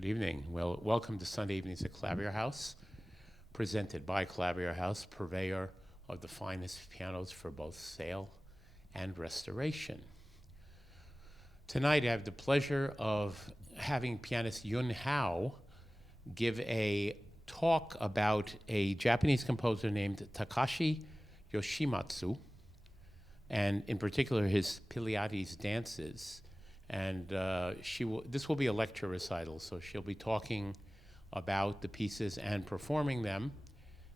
Good evening. Well, welcome to Sunday Evenings at Klavierhaus, presented by Klavierhaus, purveyor of the finest pianos for both sale and restoration. Tonight I have the pleasure of having pianist Yun Hao give a talk about a Japanese composer named Takashi Yoshimatsu, and in particular his Pleiades dances. And this will be a lecture recital, so she'll be talking about the pieces and performing them,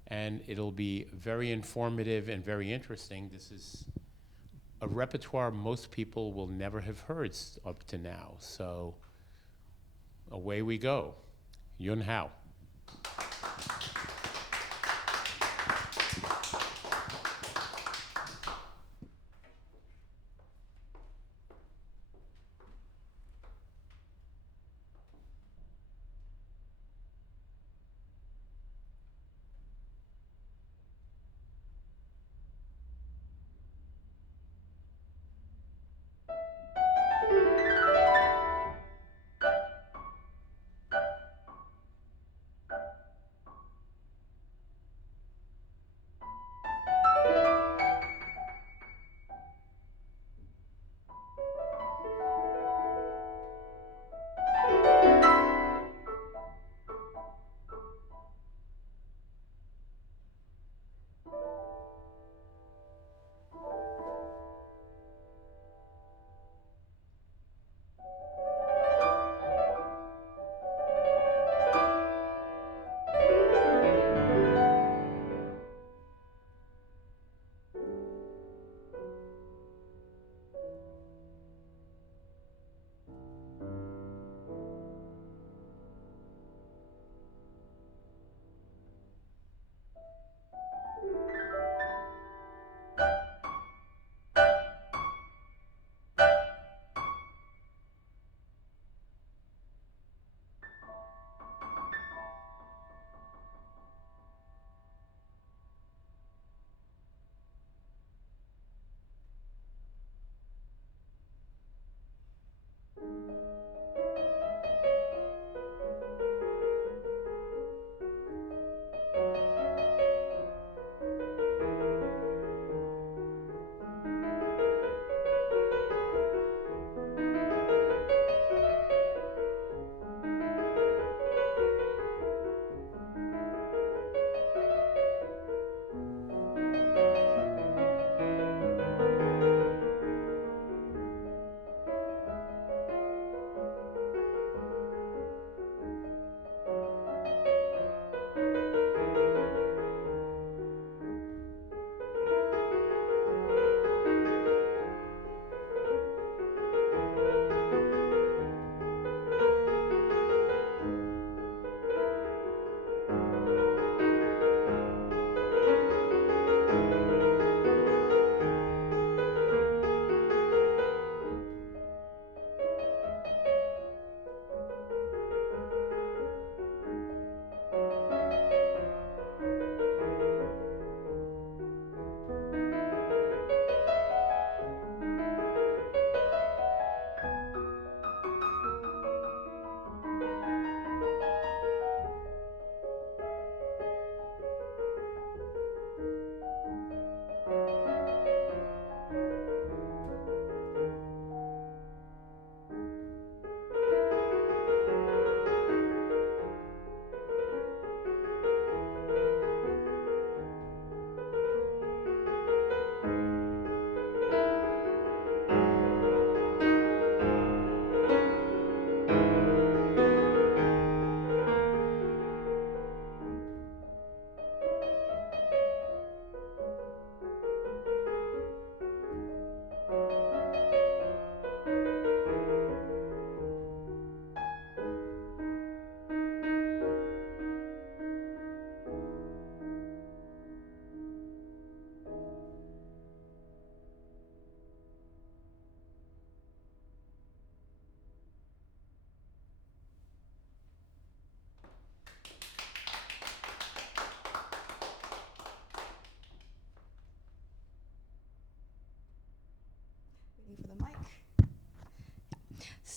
and it'll be very informative and very interesting. This is a repertoire most people will never have heard up to now, so away we go. Yun Hao.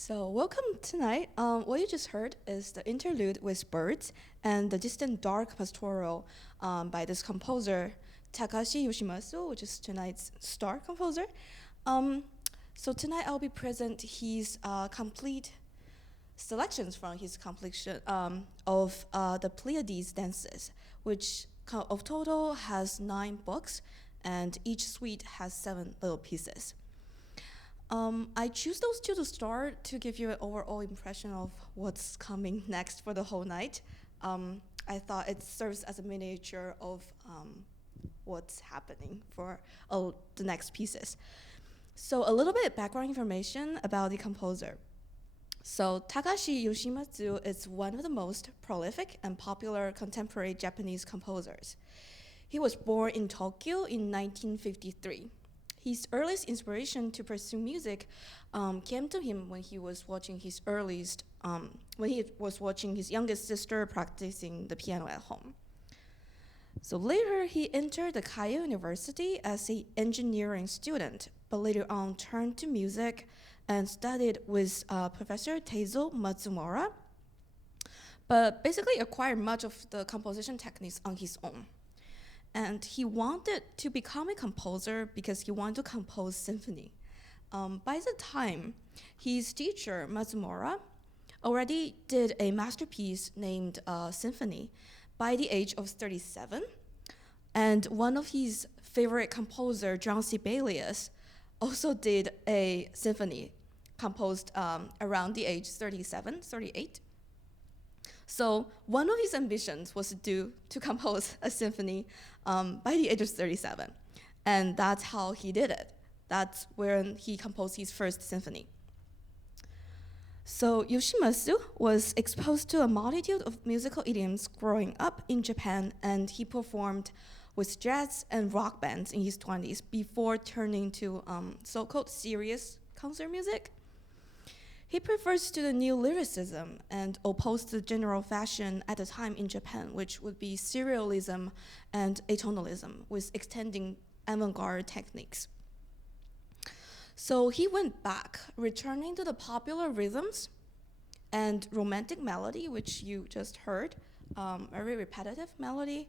So welcome tonight. What you just heard is the interlude with birds and the distant dark pastoral by this composer, Takashi Yoshimatsu, which is tonight's star composer. So tonight I'll be present his complete selections from his completion of the Pleiades dances, which of total has 9 books, and each suite has 7 little pieces. I choose those 2 to start to give you an overall impression of what's coming next for the whole night. I thought it serves as a miniature of what's happening for the next pieces. So a little bit background information about the composer. So Takashi Yoshimatsu is one of the most prolific and popular contemporary Japanese composers. He was born in Tokyo in 1953. His earliest inspiration to pursue music came to him when he was watching his youngest sister practicing the piano at home. So later, he entered the Keio University as an engineering student, but later on turned to music and studied with Professor Teizo Matsumura, but basically acquired much of the composition techniques on his own. And he wanted to become a composer because he wanted to compose symphony. By the time, his teacher, Matsumura, already did a masterpiece named Symphony by the age of 37. And one of his favorite composer, John Sibelius, also did a symphony composed around the age 37, 38. So one of his ambitions was to compose a symphony by the age of 37. And that's how he did it. That's when he composed his first symphony. So Yoshimatsu was exposed to a multitude of musical idioms growing up in Japan, and he performed with jazz and rock bands in his 20s before turning to so-called serious concert music. He prefers to the new lyricism and opposed to the general fashion at the time in Japan, which would be serialism and atonalism, with extending avant-garde techniques. So he went back, returning to the popular rhythms and romantic melody, which you just heard, a very repetitive melody,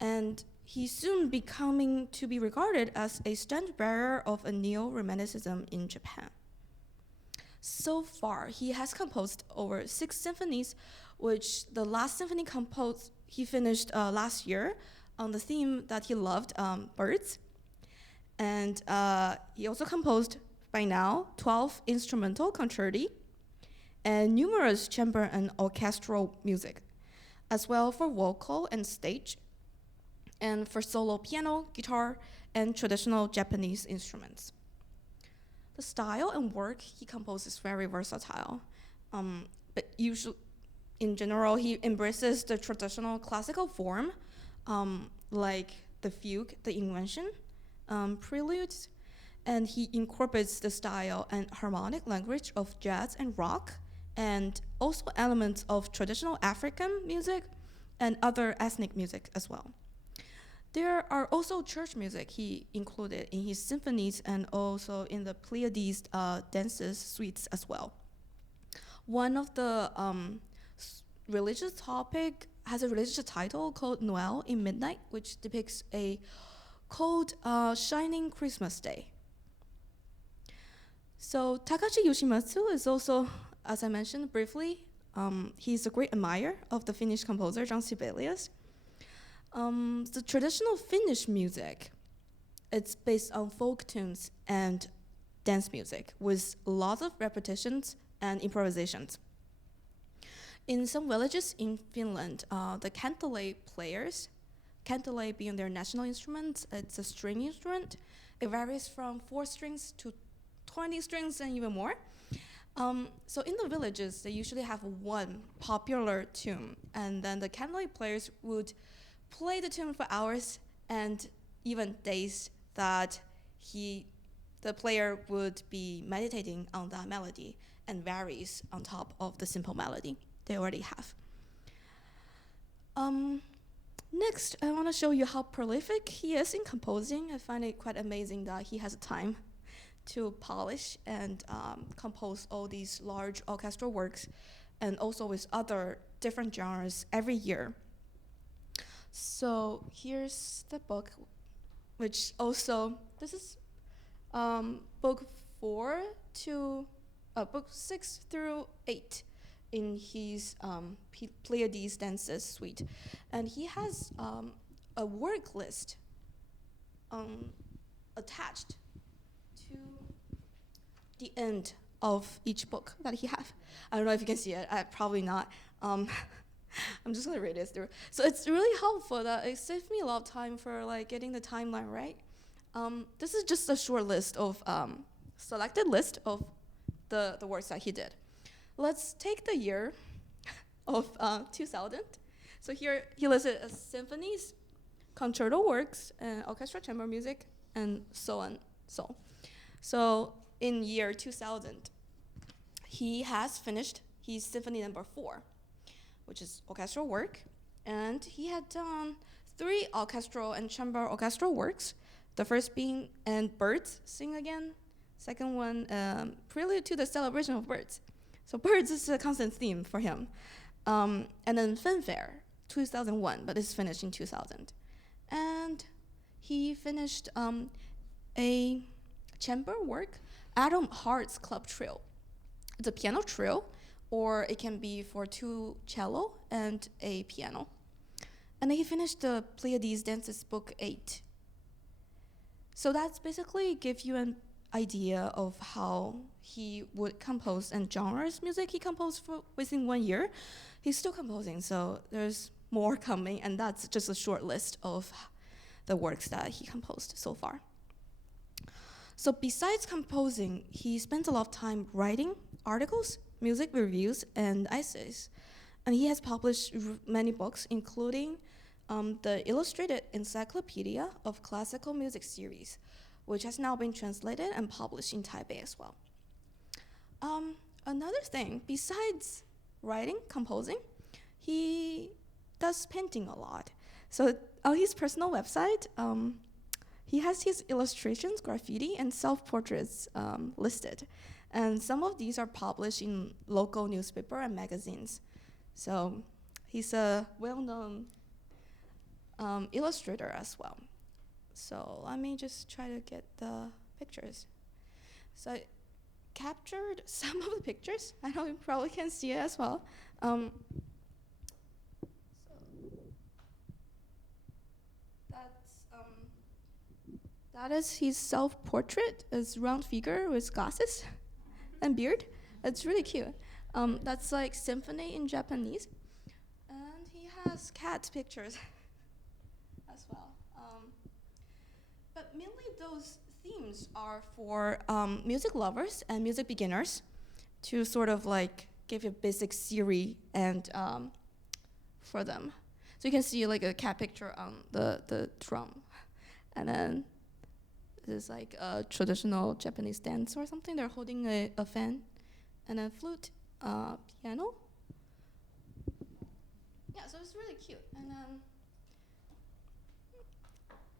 and he soon becoming to be regarded as a standard-bearer of a neo-romanticism in Japan. So far, he has composed over 6 symphonies, which the last symphony he finished last year on the theme that he loved, birds. And he also composed, by now, 12 instrumental concerti and numerous chamber and orchestral music, as well for vocal and stage, and for solo piano, guitar, and traditional Japanese instruments. The style and work he composes is very versatile. But usually, in general, he embraces the traditional classical form, like the fugue, the invention, preludes, and he incorporates the style and harmonic language of jazz and rock, and also elements of traditional African music and other ethnic music as well. There are also church music he included in his symphonies and also in the Pleiades dances suites as well. One of the religious topic has a religious title called Noel in Midnight, which depicts a cold, shining Christmas day. So Takashi Yoshimatsu is also, as I mentioned briefly, he's a great admirer of the Finnish composer John Sibelius. The traditional Finnish music, it's based on folk tunes and dance music with lots of repetitions and improvisations. In some villages in Finland, the kantele players, kantele being their national instrument, it's a string instrument. It varies from 4 strings to 20 strings and even more. So in the villages, they usually have one popular tune, and then the kantele players would play the tune for hours and even days that the player would be meditating on that melody and varies on top of the simple melody they already have. Next, I want to show you how prolific he is in composing. I find it quite amazing that he has time to polish and compose all these large orchestral works, and also with other different genres every year. So here's the book, which also, this is book 6 through 8 in his Pleiades dances suite. And he has a work list attached to the end of each book that he have. I don't know if you can see it. Probably not. I'm just gonna read it through. So it's really helpful. That it saved me a lot of time for like getting the timeline right. This is just a short list of selected list of the works that he did. Let's take the year of 2000. So here he listed as symphonies, concerto works, and orchestra chamber music, and so on. So in year 2000, he has finished his symphony number 4, which is orchestral work, and he had done 3 orchestral and chamber orchestral works. The first being "And Birds Sing Again." Second one, Prelude to the Celebration of Birds. So birds is a constant theme for him. And then Fanfare, 2001, but it's finished in 2000. And he finished a chamber work, Atom Hearts Club Trio. It's a piano trio, or it can be for 2 cello and a piano. And then he finished the Pleiades Dances Book 8. So that's basically give you an idea of how he would compose and genres music he composed for within 1 year. He's still composing, so there's more coming, and that's just a short list of the works that he composed so far. So besides composing, he spends a lot of time writing articles, music reviews, and essays. And he has published many books, including the Illustrated Encyclopedia of Classical Music series, which has now been translated and published in Taipei as well. Another thing, besides writing, composing, he does painting a lot. So on his personal website, he has his illustrations, graffiti, and self-portraits listed. And some of these are published in local newspaper and magazines. So he's a well-known illustrator as well. So let me just try to get the pictures. So I captured some of the pictures. I know you probably can see it as well. That is his self-portrait. It's round figure with glasses and beard. It's really cute. That's like symphony in Japanese. And he has cat pictures as well. But mainly those themes are for music lovers and music beginners to sort of like give you a basic theory and for them. So you can see like a cat picture on the drum. And then this is like a traditional Japanese dance or something. They're holding a fan and a flute, piano. Yeah, so it's really cute. And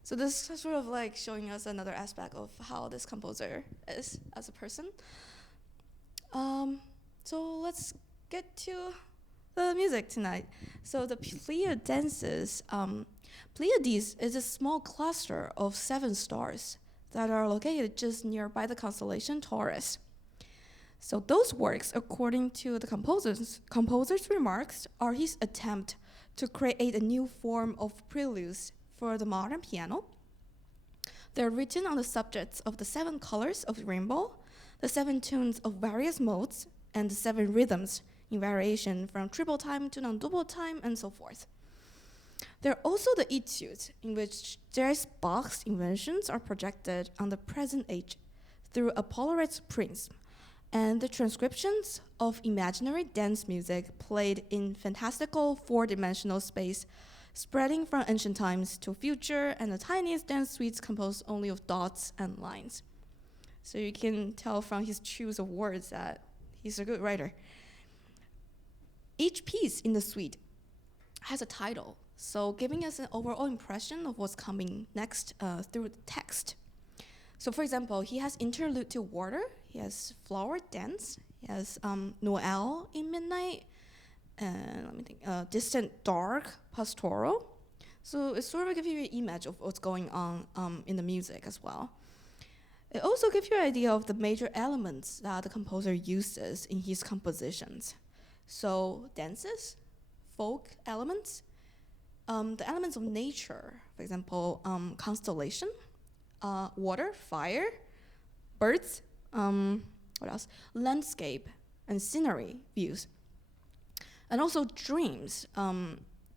so this is sort of like showing us another aspect of how this composer is as a person. So let's get to the music tonight. So the Pleiades dances, Pleiades is a small cluster of 7 stars that are located just nearby the constellation Taurus. So those works, according to the composer's remarks, are his attempt to create a new form of preludes for the modern piano. They're written on the subjects of the 7 colors of the rainbow, the 7 tunes of various modes, and the 7 rhythms in variation from triple time to non-double time and so forth. There are also the etudes, in which J.S. Bach's inventions are projected on the present age through a polarized prism, and the transcriptions of imaginary dance music played in fantastical 4-dimensional space, spreading from ancient times to future, and the tiniest dance suites composed only of dots and lines. So you can tell from his choice of words that he's a good writer. Each piece in the suite has a title, so giving us an overall impression of what's coming next through the text. So for example, he has Interlude to Water, he has Flower Dance, he has Noel in Midnight, and let me think, Distant Dark Pastoral. So it sort of gives you an image of what's going on in the music as well. It also gives you an idea of the major elements that the composer uses in his compositions. So dances, folk elements, the elements of nature, for example, constellation, water, fire, birds, what else? Landscape and scenery views. And also dreams.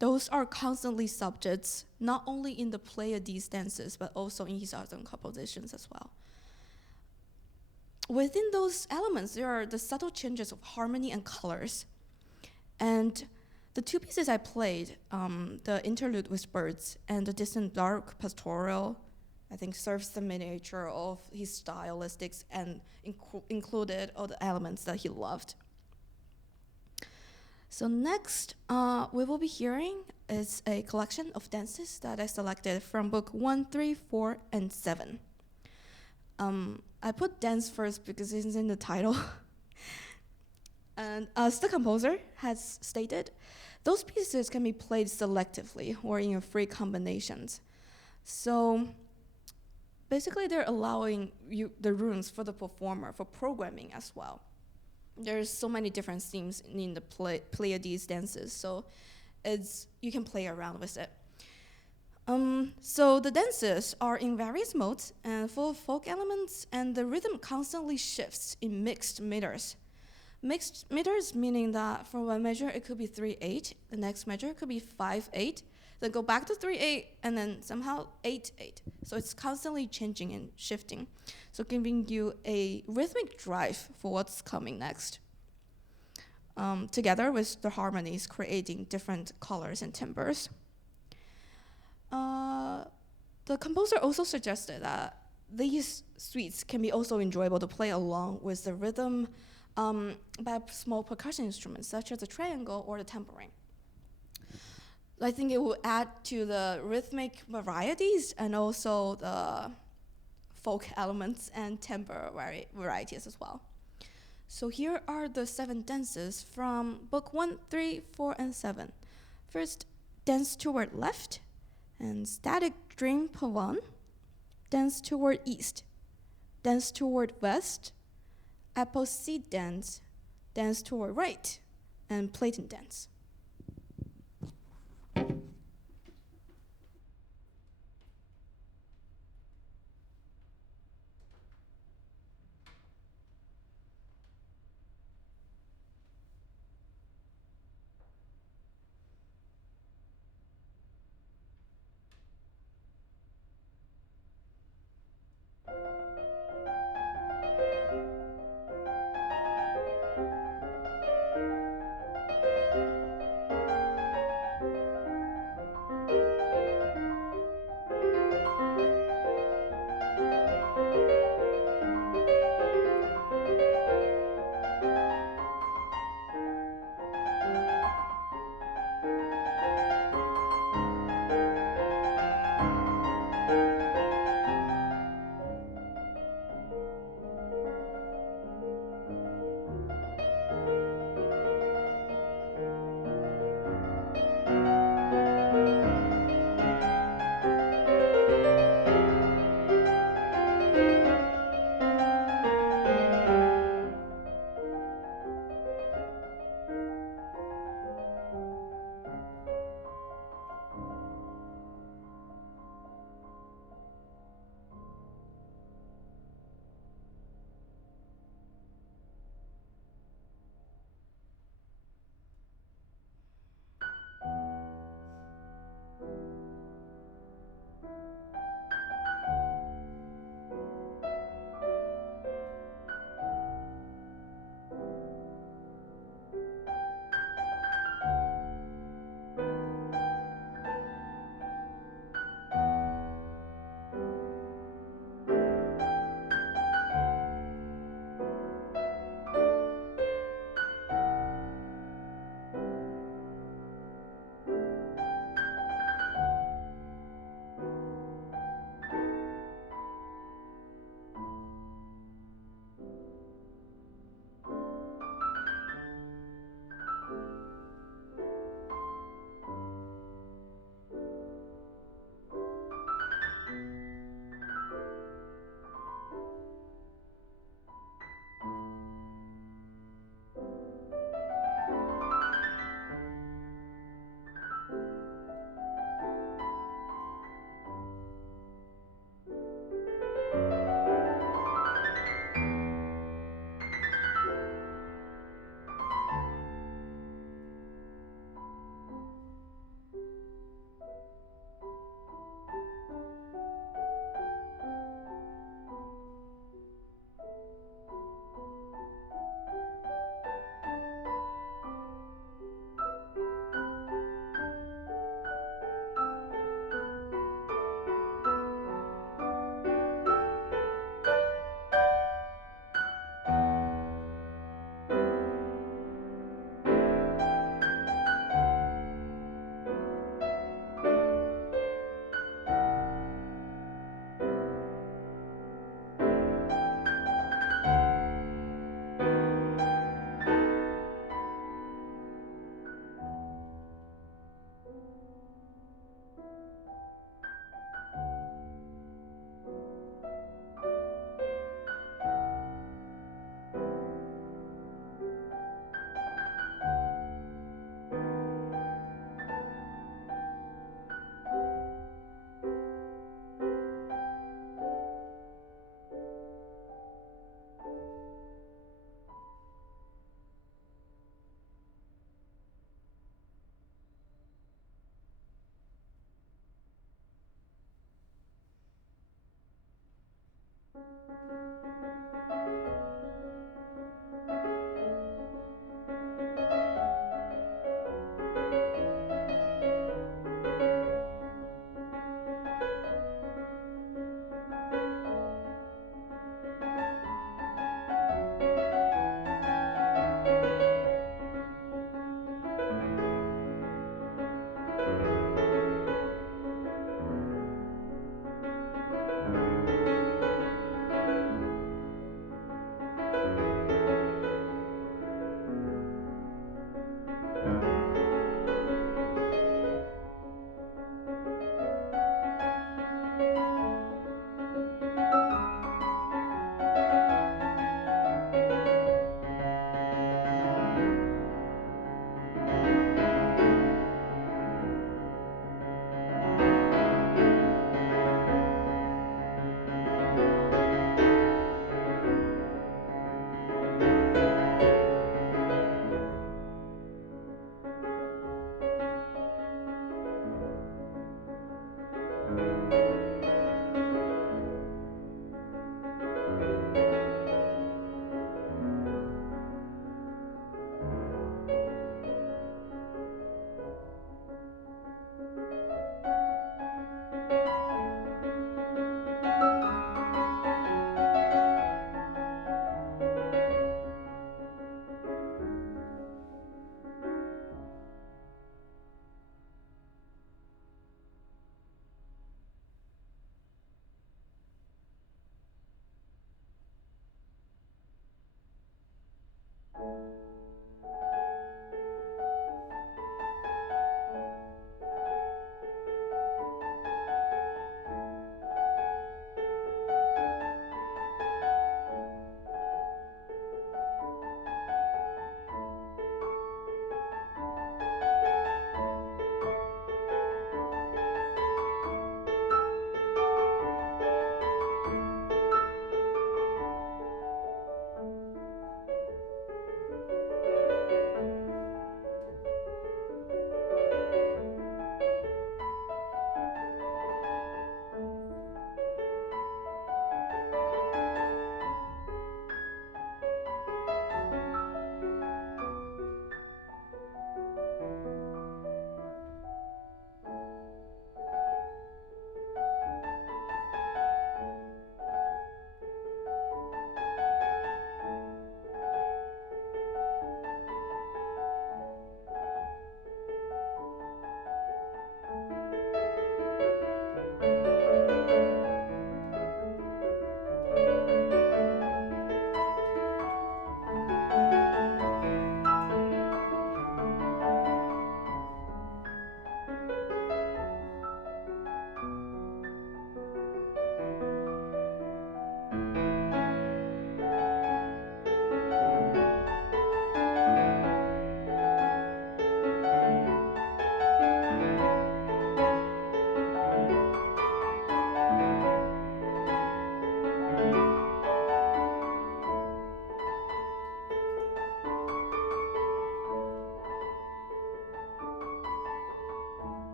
Those are constantly subjects, not only in the Pleiades dances, but also in his other compositions as well. Within those elements, there are the subtle changes of harmony and colors. And the two pieces I played, the Interlude with Birds and the Distant Dark Pastoral, I think serves the miniature of his stylistics and included all the elements that he loved. So next, we will be hearing is a collection of dances that I selected from book 1, 3, 4, and 7. I put dance first because it's in the title. And as the composer has stated, those pieces can be played selectively or in free combinations. So basically, they're allowing you the rooms for the performer for programming as well. There's so many different themes in the Pleiades dances, so you can play around with it. So the dances are in various modes and full of folk elements, and the rhythm constantly shifts in mixed meters. Mixed meters meaning that for one measure it could be 3/8, the next measure could be 5/8, then go back to 3/8, and then somehow 8/8. So it's constantly changing and shifting, so giving you a rhythmic drive for what's coming next. Together with the harmonies, creating different colors and timbres. The composer also suggested that these suites can be also enjoyable to play along with the rhythm by small percussion instruments such as the triangle or the tambourine. I think it will add to the rhythmic varieties and also the folk elements and timbre varieties as well. So here are the 7 dances from book 1, 3, 4, and 7. First, Dance Toward Left, and Static Dream Pavan, Dance Toward East, Dance Toward West, Apple Seed Dance, Dance Toward Right, and Platen Dance.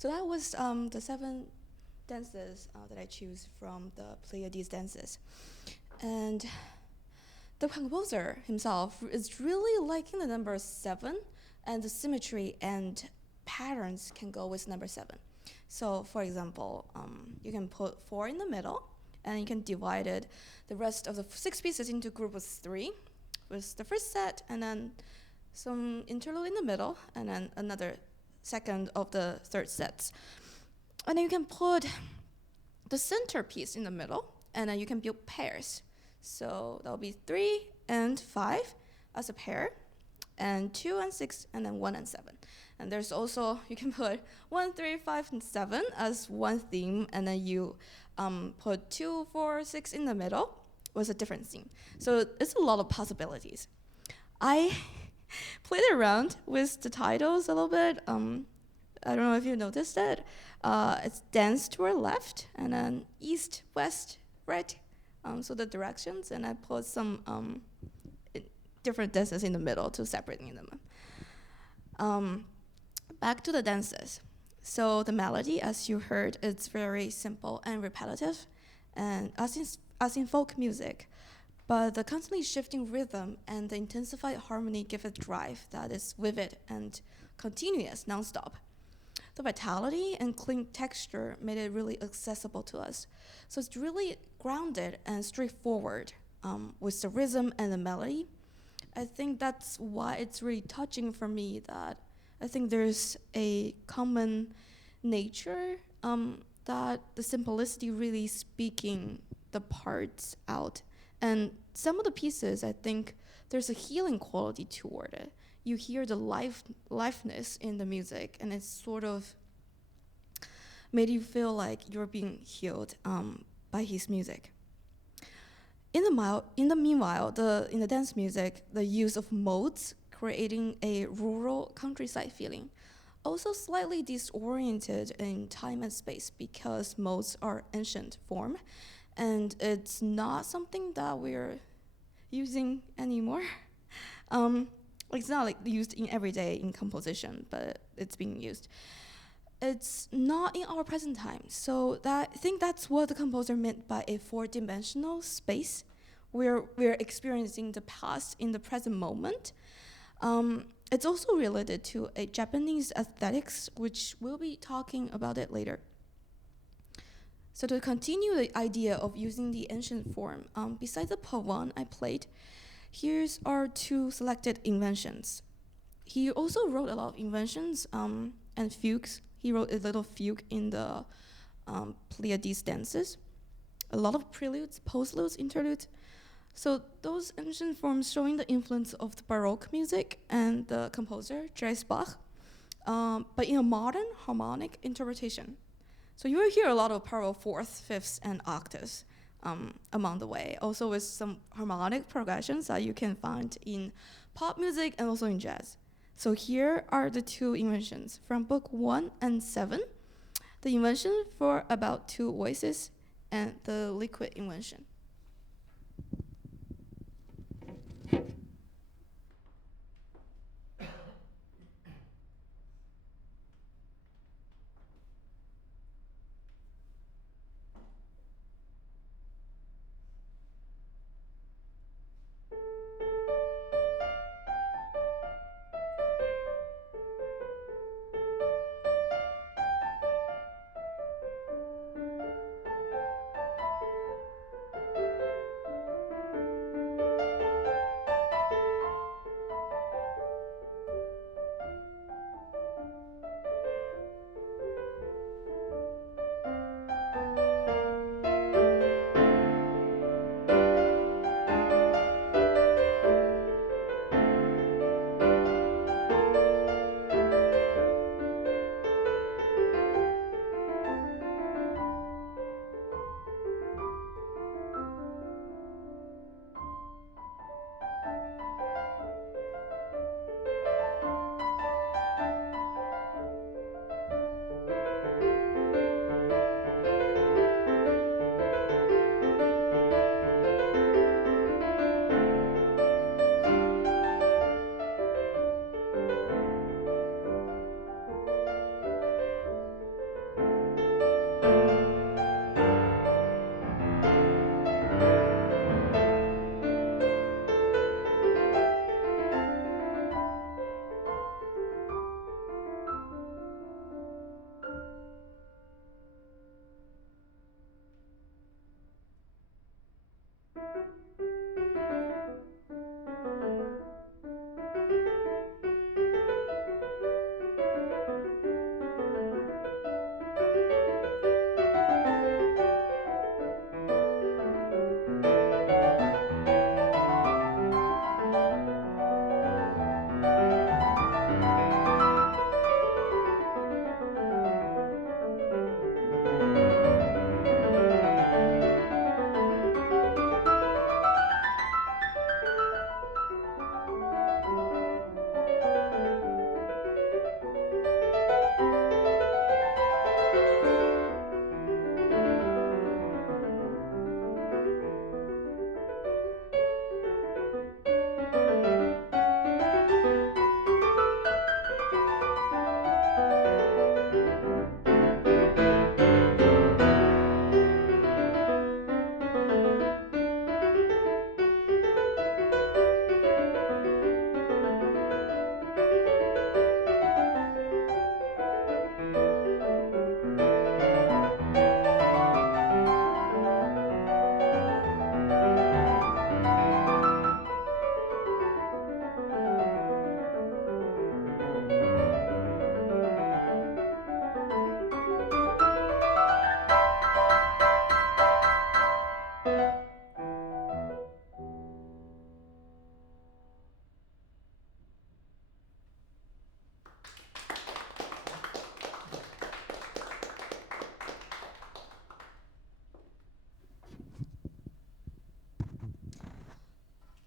So that was the 7 dances that I choose from the Pleiades dances. And the composer himself is really liking the number 7, and the symmetry and patterns can go with number 7. So for example, you can put 4 in the middle, and you can divide it, the rest of the 6 pieces into group of 3, with the first set, and then some interlude in the middle, and then another second of the third sets. And then you can put the centerpiece in the middle, and then you can build pairs. So that'll be 3 and 5 as a pair, and 2 and 6, and then 1 and 7. And there's also, you can put 1, 3, 5, and 7 as one theme, and then you put 2, 4, 6 in the middle with a different theme. So it's a lot of possibilities. I played around with the titles a little bit. I don't know if you noticed it. It's dance to our left, and then east, west, right. So the directions, and I put some different dances in the middle to separating them. Back to the dances. So the melody, as you heard, it's very simple and repetitive, and as in folk music. But the constantly shifting rhythm and the intensified harmony give a drive that is vivid and continuous, nonstop. The vitality and clean texture made it really accessible to us. So it's really grounded and straightforward with the rhythm and the melody. I think that's why it's really touching for me, that I think there's a common nature that the simplicity really speaking the parts out. And some of the pieces, I think there's a healing quality toward it. You hear the liveness in the music, and it's sort of made you feel like you're being healed by his music. In the meanwhile, in the dance music, the use of modes creating a rural countryside feeling, also slightly disoriented in time and space because modes are ancient form, and it's not something that we're using anymore. It's not like used in everyday in composition, but it's being used. It's not in our present time. So I think that's what the composer meant by a 4-dimensional space, where we're experiencing the past in the present moment. It's also related to a Japanese aesthetics, which we'll be talking about it later. So to continue the idea of using the ancient form, besides the pawan I played, here's our 2 selected inventions. He also wrote a lot of inventions and fugues. He wrote a little fugue in the Pleiades dances, a lot of preludes, postludes, interludes. So those ancient forms showing the influence of the Baroque music and the composer, Johannes Bach, but in a modern harmonic interpretation. So you will hear a lot of parallel fourths, fifths, and octaves along the way, also with some harmonic progressions that you can find in pop music and also in jazz. So here are the 2 inventions from book 1 and 7, the invention for about 2 voices and the liquid invention.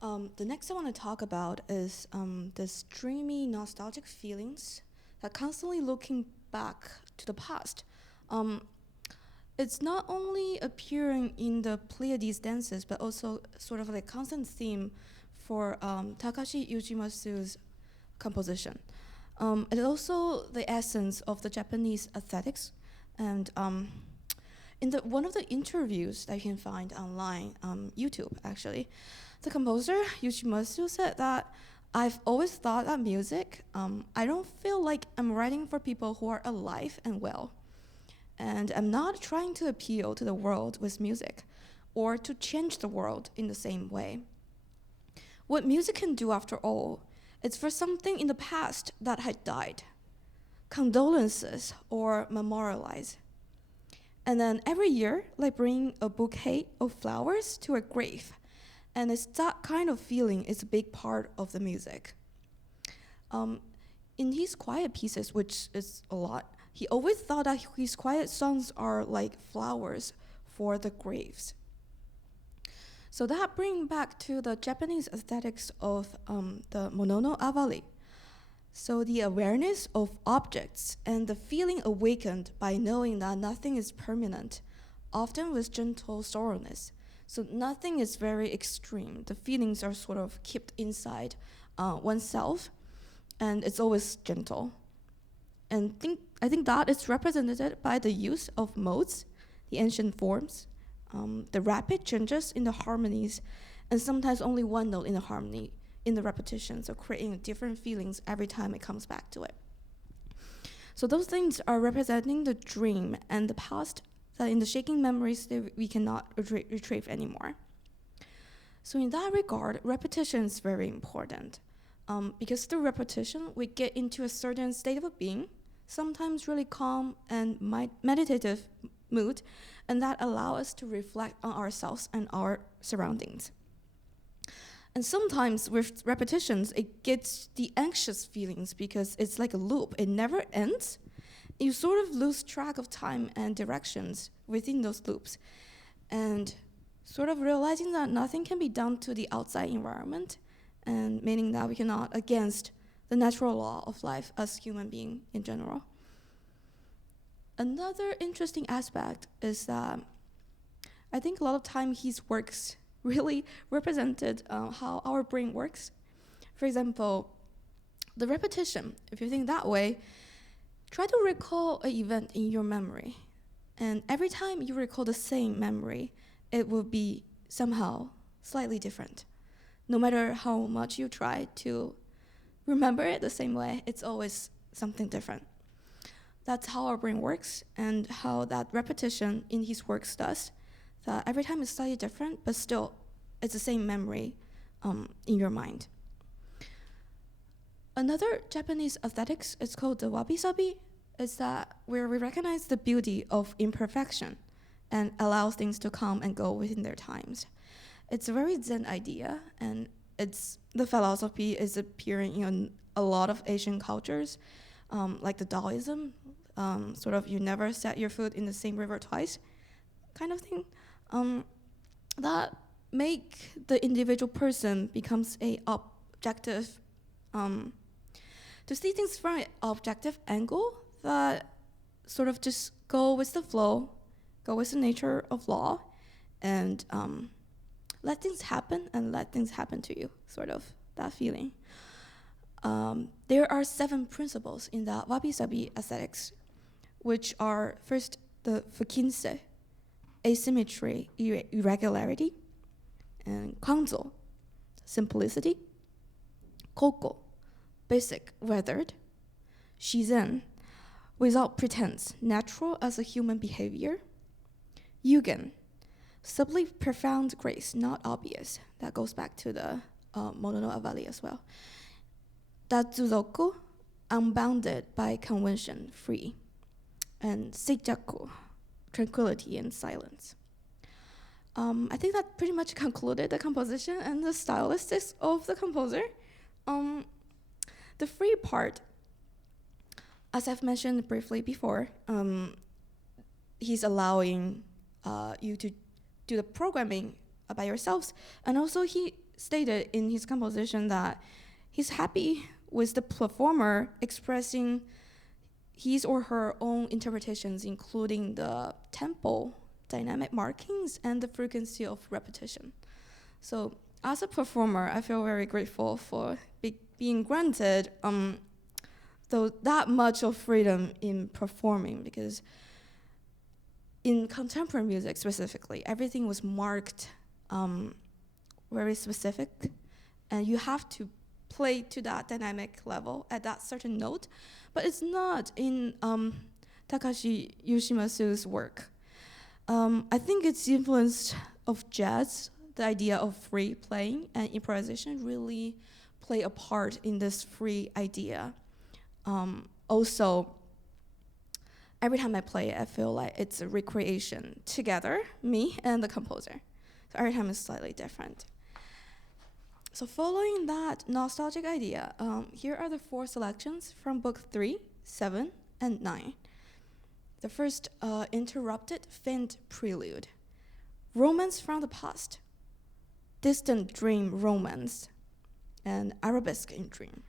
The next I want to talk about is this dreamy, nostalgic feelings that constantly looking back to the past. It's not only appearing in the Pleiades dances, but also sort of like a constant theme for Takashi Yoshimatsu's composition. It is also the essence of the Japanese aesthetics. And in one of the interviews that you can find online, YouTube actually, the composer Yoshimatsu said that I've always thought that music, I don't feel like I'm writing for people who are alive and well. And I'm not trying to appeal to the world with music or to change the world in the same way. What music can do, after all, it's for something in the past that had died, condolences or memorialize. And then every year, like bring a bouquet of flowers to a grave. And it's that kind of feeling is a big part of the music. In his quiet pieces, which is a lot, he always thought that his quiet songs are like flowers for the graves. So that brings back to the Japanese aesthetics of the monono avali. So the awareness of objects and the feeling awakened by knowing that nothing is permanent, often with gentle sorrowness. So nothing is very extreme. The feelings are sort of kept inside oneself, and it's always gentle. And I think that is represented by the use of modes, the ancient forms, the rapid changes in the harmonies, and sometimes only one note in the harmony in the repetition, so creating different feelings every time it comes back to it. So those things are representing the dream and the past that in the shaking memories that we cannot retrieve anymore. So in that regard, repetition is very important. Because through repetition, we get into a certain state of being, sometimes really calm and meditative mood, and that allow us to reflect on ourselves and our surroundings. And sometimes with repetitions, it gets the anxious feelings because it's like a loop. It never ends. You sort of lose track of time and directions within those loops. And sort of realizing that nothing can be done to the outside environment, and meaning that we cannot against the natural law of life as human beings in general. Another interesting aspect is that I think a lot of time his works really represented how our brain works. For example, the repetition, if you think that way, try to recall an event in your memory. And every time you recall the same memory, it will be somehow slightly different. No matter how much you try to remember it the same way, it's always something different. That's how our brain works and how that repetition in his works does. That every time it's slightly different, but still it's the same memory in your mind. Another Japanese aesthetics is called the wabi-sabi, is that where we recognize the beauty of imperfection and allow things to come and go within their times. It's a very Zen idea, and the philosophy is appearing in a lot of Asian cultures, like the Taoism, sort of you never set your foot in the same river twice, kind of thing. That make the individual person becomes a objective, to see things from an objective angle that sort of just go with the flow, go with the nature of law, and let things happen and let things happen to you, sort of that feeling. There are 7 principles in the wabi-sabi aesthetics, which are first the fukinse, asymmetry, irregularity, and kanzo, simplicity, koko, basic, weathered, shizen, without pretense, natural as a human behavior, yugen, subtly profound grace, not obvious. That goes back to the monono avali as well. Datsuzoku, unbounded by convention, free, and seijaku, tranquility and silence. I think that pretty much concluded the composition and the stylistics of the composer. The free part, as I've mentioned briefly before, he's allowing you to do the programming by yourselves, and also he stated in his composition that he's happy with the performer expressing his or her own interpretations, including the tempo, dynamic markings, and the frequency of repetition. So as a performer, I feel very grateful for being granted that much of freedom in performing, because in contemporary music specifically, everything was marked very specific, and you have to play to that dynamic level at that certain note. But it's not in Takashi Yoshimatsu's work. I think it's influenced of jazz. The idea of free playing and improvisation really play a part in this free idea. Also, every time I play, I feel like it's a recreation together, me and the composer. So every time is slightly different. So following that nostalgic idea, here are the 4 selections from book 3, 7, and 9. The first, Interrupted Faint Prelude. Romance from the Past. Distant Dream Romance. And Arabesque in Dream.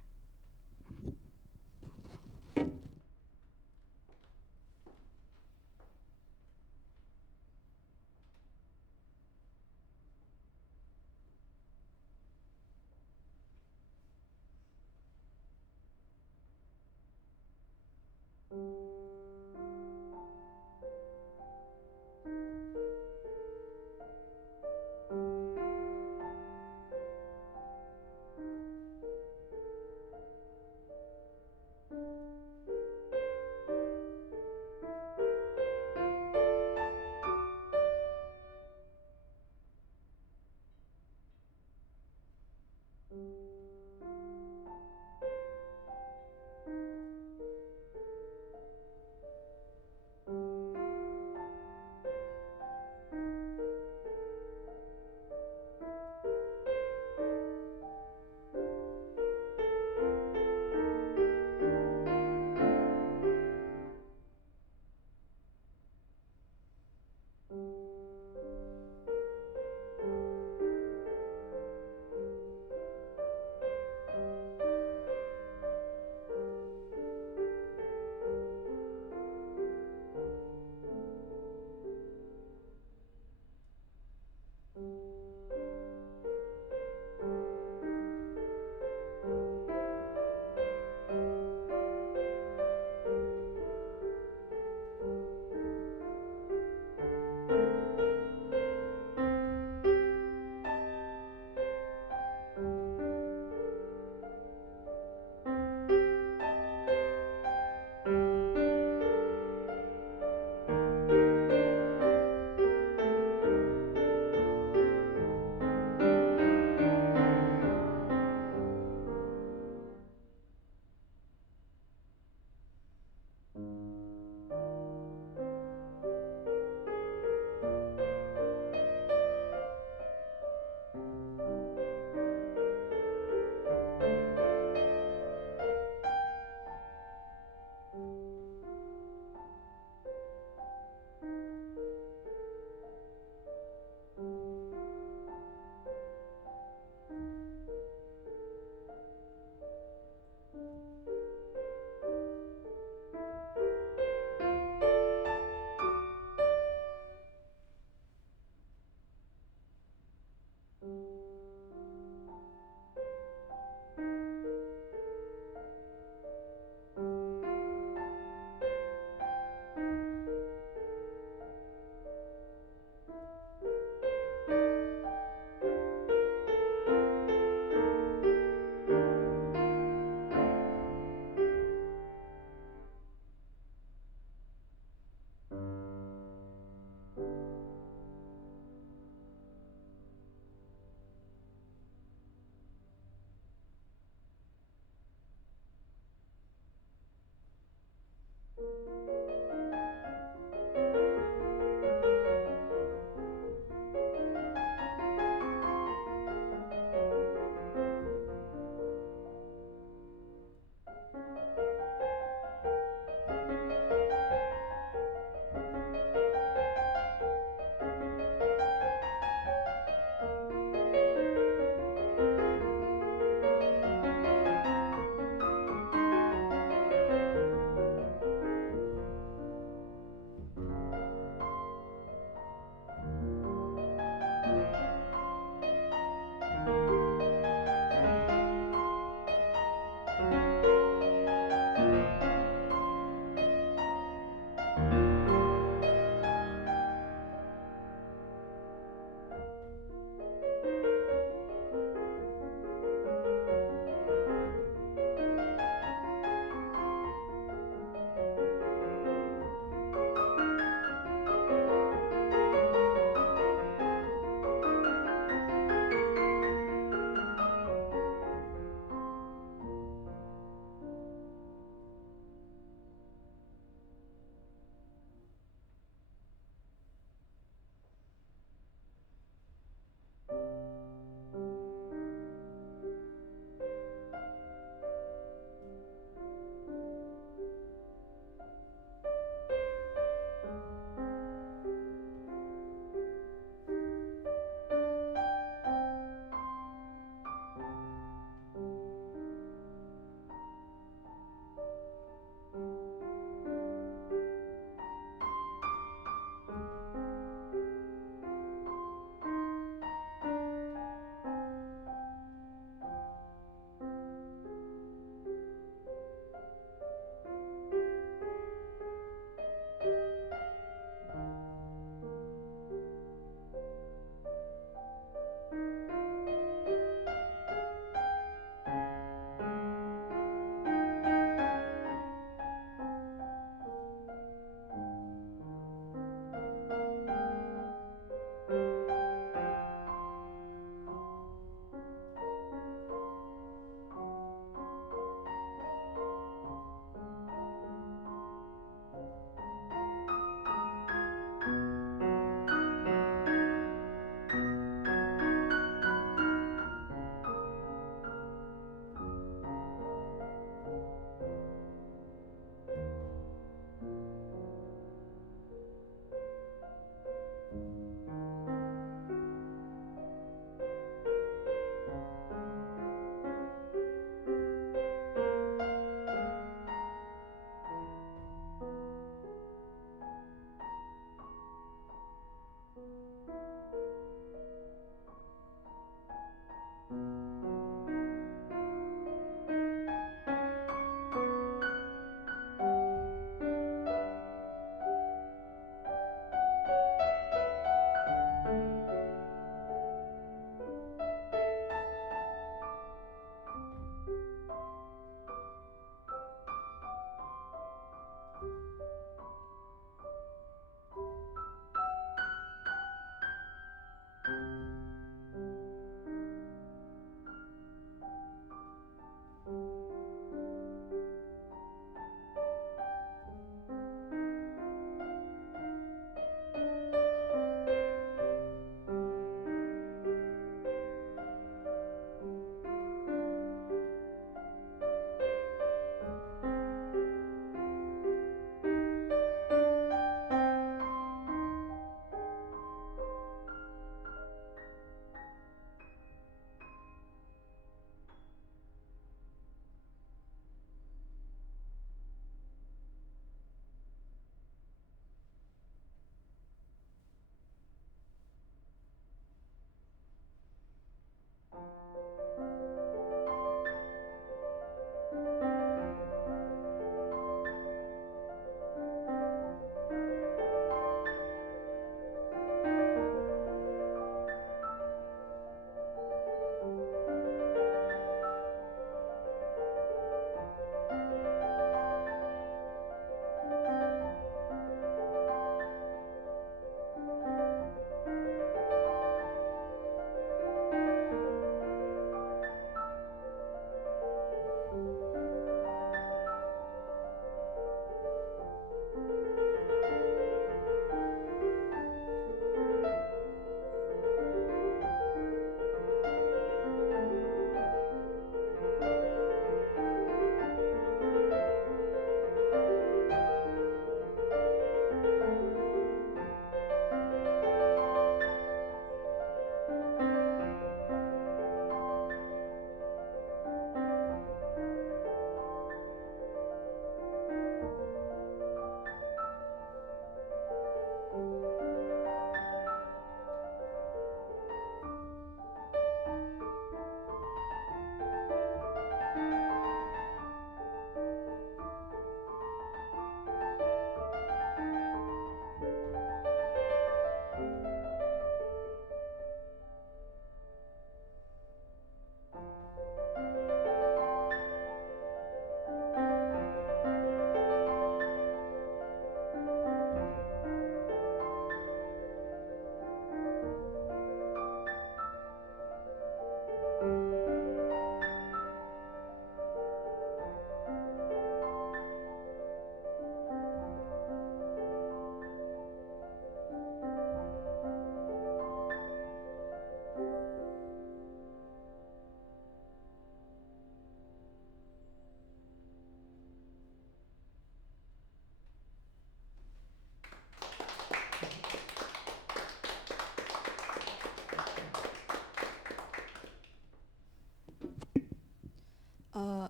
Uh,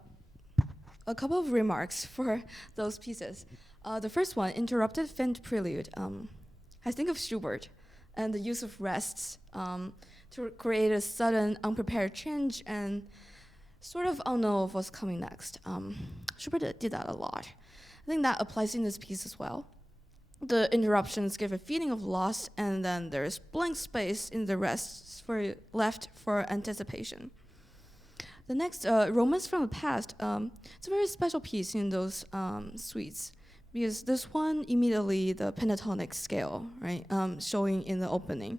a couple of remarks for those pieces. The first one, interrupted faint prelude. I think of Schubert and the use of rests to create a sudden, unprepared change and sort of unknown of what's coming next. Schubert did that a lot. I think that applies in this piece as well. The interruptions give a feeling of loss, and then there's blank space in the rests left for anticipation. The next, Romance from the Past, it's a very special piece in those suites, because this one immediately the pentatonic scale, right, showing in the opening,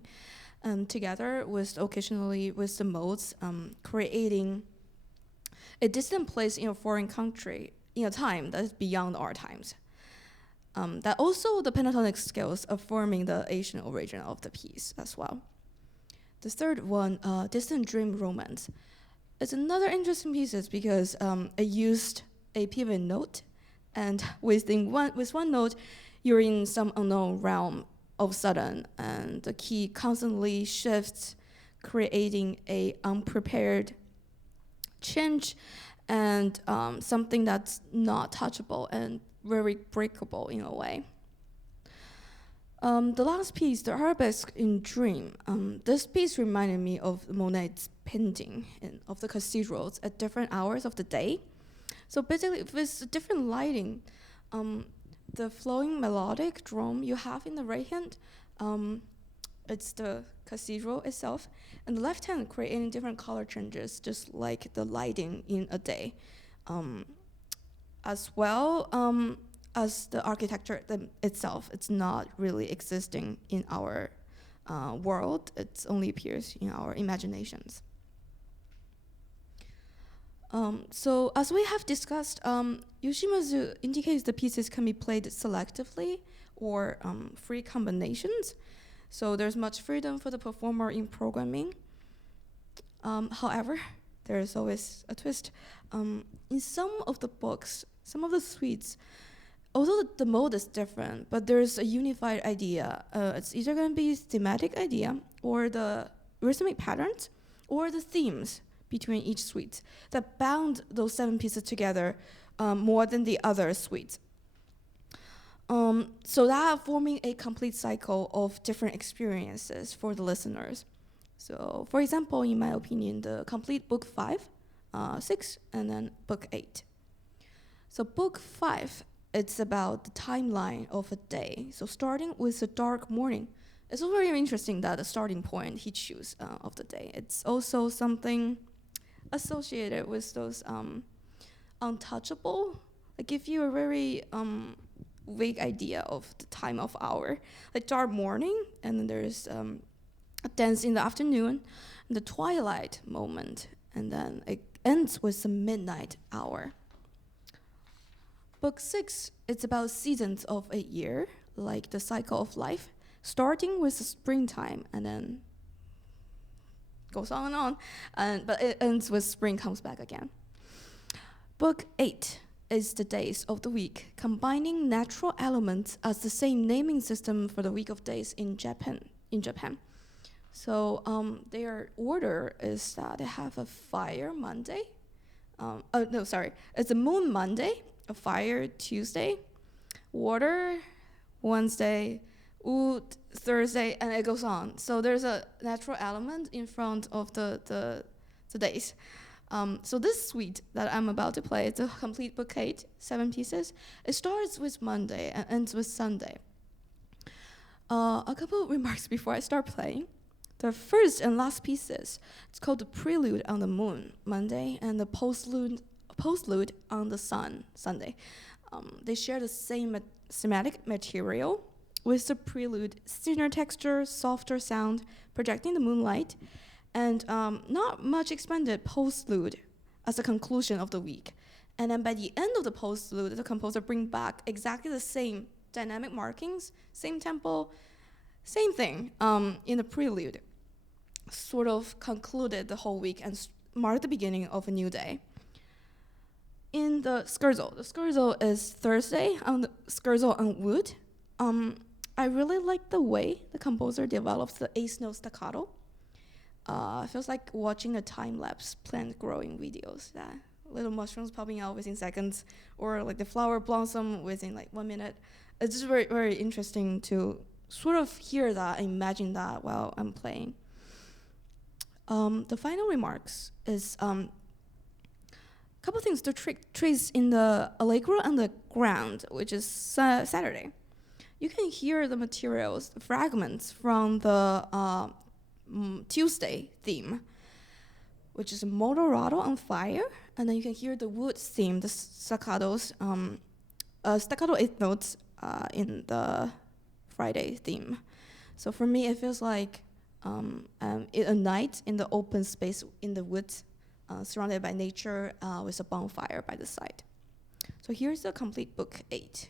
together with occasionally with the modes, creating a distant place in a foreign country in a time that is beyond our times. That also the pentatonic scales affirming the Asian origin of the piece as well. The third one, Distant Dream Romance. It's another interesting piece because it used a pivot note, and with one note, you're in some unknown realm of sudden, and the key constantly shifts, creating a unprepared change and something that's not touchable and very breakable in a way. The last piece, the Arabesque in Dream, this piece reminded me of Monet's painting of the cathedrals at different hours of the day. So basically, with different lighting, the flowing melodic drum you have in the right hand, it's the cathedral itself, and the left hand creating different color changes, just like the lighting in a day. As well as the architecture itself, it's not really existing in our world. It only appears in our imaginations. So as we have discussed, Yoshimatsu indicates the pieces can be played selectively or free combinations. So there's much freedom for the performer in programming. However, there's always a twist. In some of the books, some of the suites, although the mode is different, but there's a unified idea. It's either going to be thematic idea or the rhythmic patterns or the themes between each suite that bound those 7 pieces together more than the other suites. So that forming a complete cycle of different experiences for the listeners. So for example, in my opinion, the complete book 5, 6, and then book 8. So book 5, it's about the timeline of a day. So starting with the dark morning. It's also very interesting that the starting point he chose of the day. It's also something associated with those untouchable. I give you a very vague idea of the time of hour. Like dark morning, and then there's a dance in the afternoon, and the twilight moment, and then it ends with the midnight hour. Book 6, it's about seasons of a year, like the cycle of life, starting with the springtime and then goes on and on, but it ends with spring comes back again. Book 8 is the days of the week, combining natural elements as the same naming system for the week of days in Japan. So their order is that they have a fire Monday. It's a moon Monday, a fire Tuesday, water Wednesday, wood Thursday, and it goes on. So there's a natural element in front of the days. So this suite that I'm about to play, it's a complete book 8, 7 pieces. It starts with Monday and ends with Sunday. A couple of remarks before I start playing. The first and last pieces, it's called the Prelude on the Moon, Monday, and the Postlude on the Sun, Sunday. They share the same thematic material, with the prelude thinner texture, softer sound, projecting the moonlight, and not much expanded postlude as a conclusion of the week. And then by the end of the postlude, the composer brings back exactly the same dynamic markings, same tempo, same thing in the prelude, sort of concluded the whole week and marked the beginning of a new day. In the scherzo is Thursday on the scherzo on wood. I really like the way the composer develops the eighth note staccato. It feels like watching a time-lapse plant growing videos. That little mushrooms popping out within seconds, or like the flower blossom within like 1 minute. It's just very, very interesting to sort of hear that and imagine that while I'm playing. The final remarks is a couple things to trace in the Allegro and the Ground, which is Saturday. You can hear the materials, the fragments from the Tuesday theme, which is Motorado on Fire, and then you can hear the wood theme, the staccatos, staccato eighth notes in the Friday theme. So for me, it feels like a night in the open space in the woods, surrounded by nature with a bonfire by the side. So here's the complete book 8.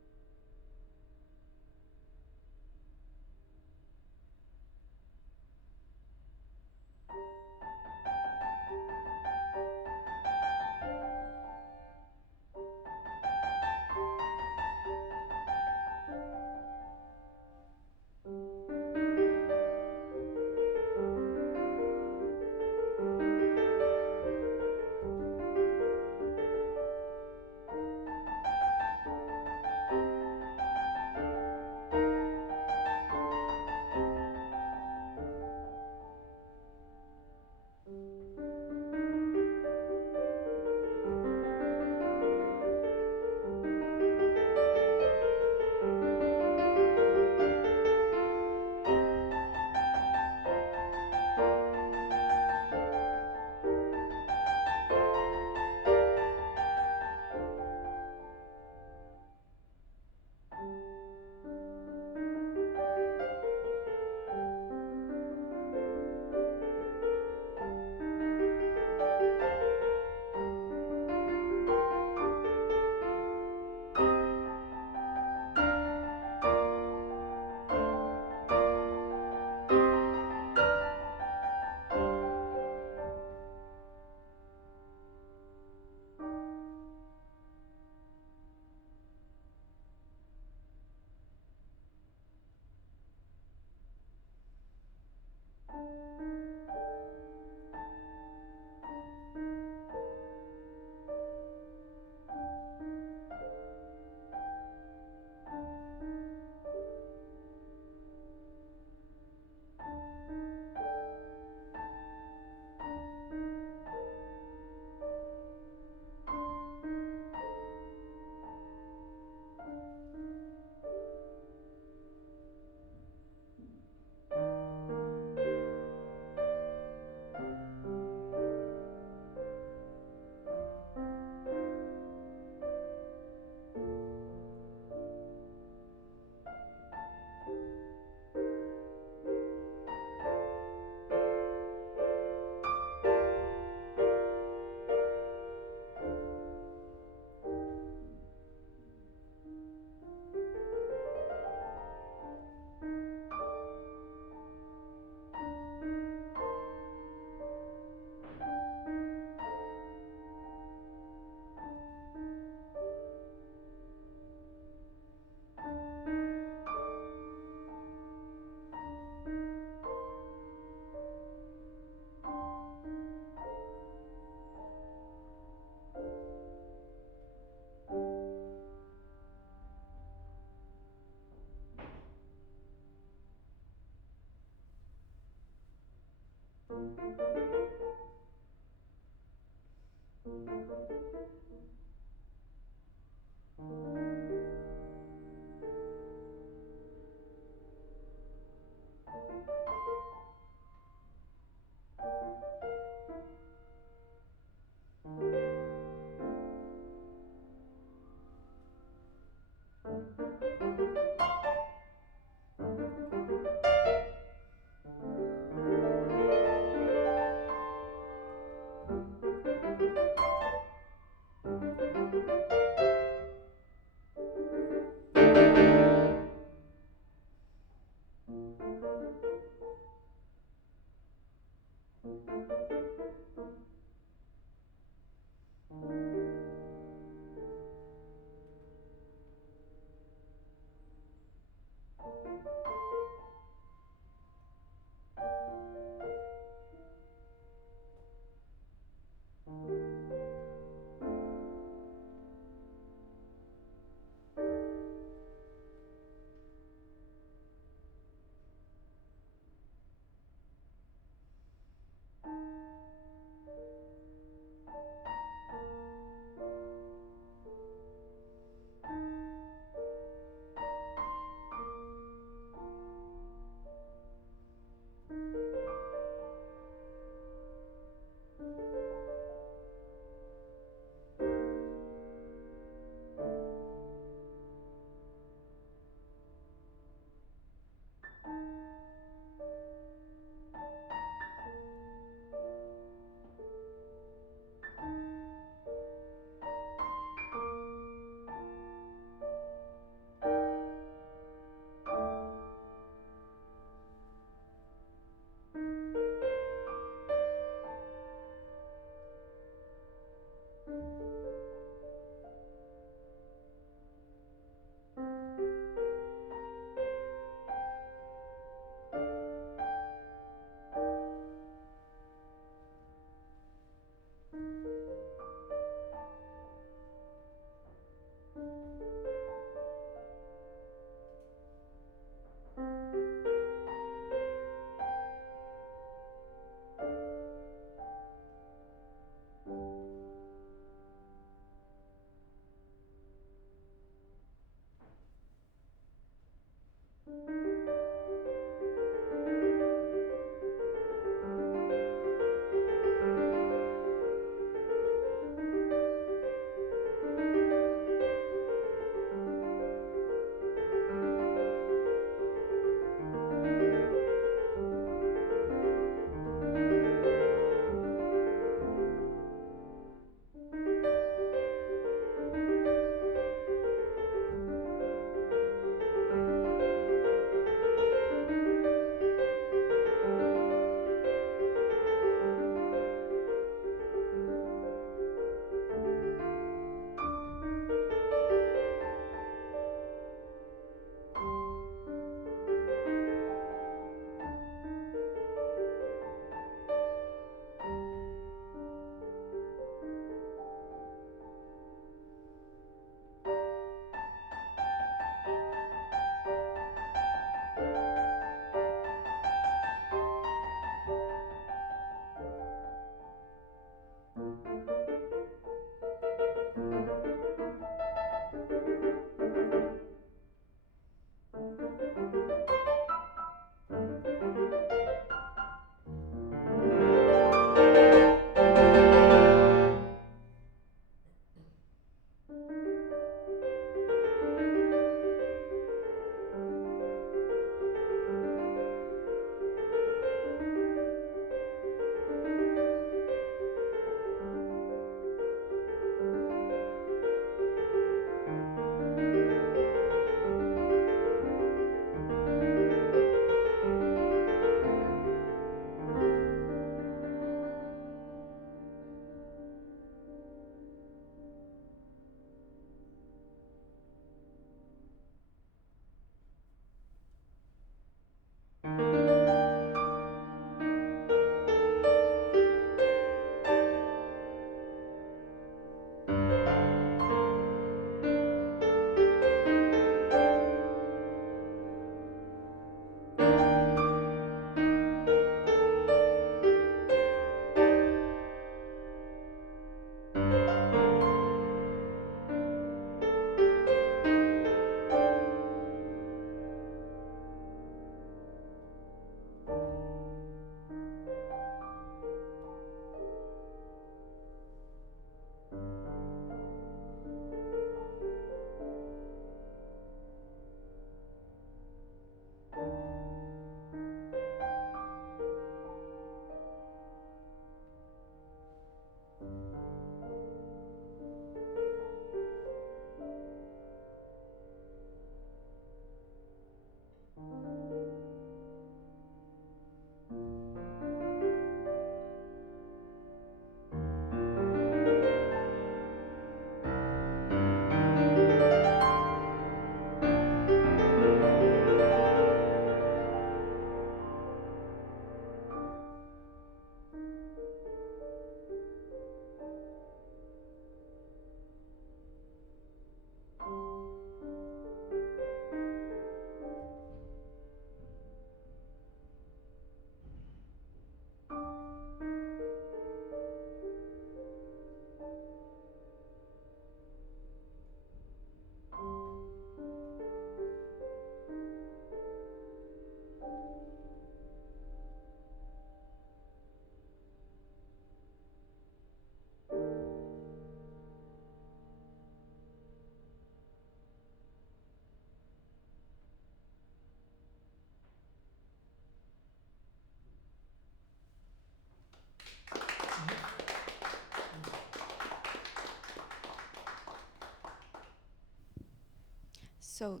So,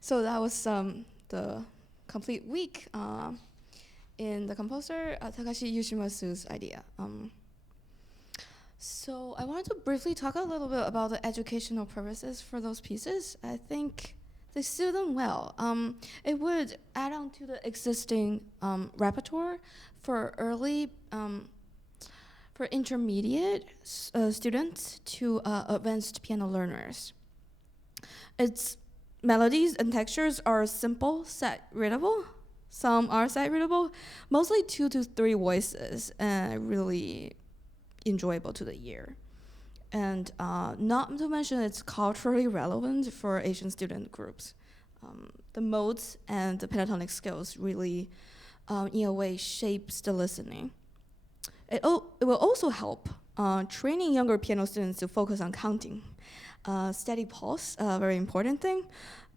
so that was the complete week in the composer Takashi Yoshimatsu's idea. So I wanted to briefly talk a little bit about the educational purposes for those pieces. I think they suit them well. It would add on to the existing repertoire for early, for intermediate students to advanced piano learners. Its melodies and textures are simple, sight-readable. Some are sight-readable, mostly 2 to 3 voices, and really enjoyable to the ear. And not to mention it's culturally relevant for Asian student groups. The modes and the pentatonic skills really, in a way, shapes the listening. It will also help training younger piano students to focus on counting. Steady pulse, a very important thing,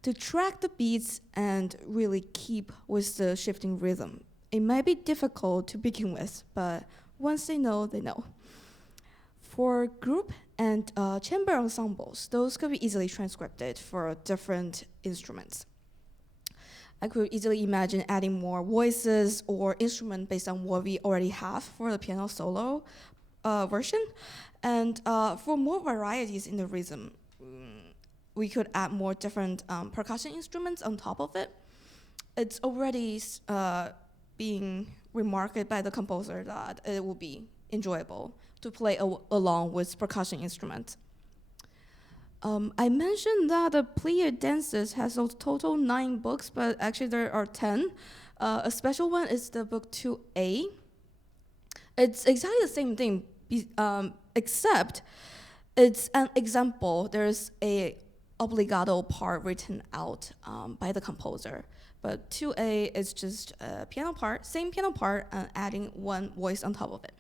to track the beats and really keep with the shifting rhythm. It might be difficult to begin with, but once they know, they know. For group and chamber ensembles, those could be easily transcribed for different instruments. I could easily imagine adding more voices or instrument based on what we already have for the piano solo version. And for more varieties in the rhythm, we could add more different percussion instruments on top of it. It's already being remarked by the composer that it will be enjoyable to play along with percussion instruments. I mentioned that the Pleiades dances has a total 9 books, but actually there are 10. A special one is the book 2A. It's exactly the same thing, except it's an example. There's a obligato part written out by the composer. But 2A is just a piano part, same piano part, and adding 1 voice on top of it.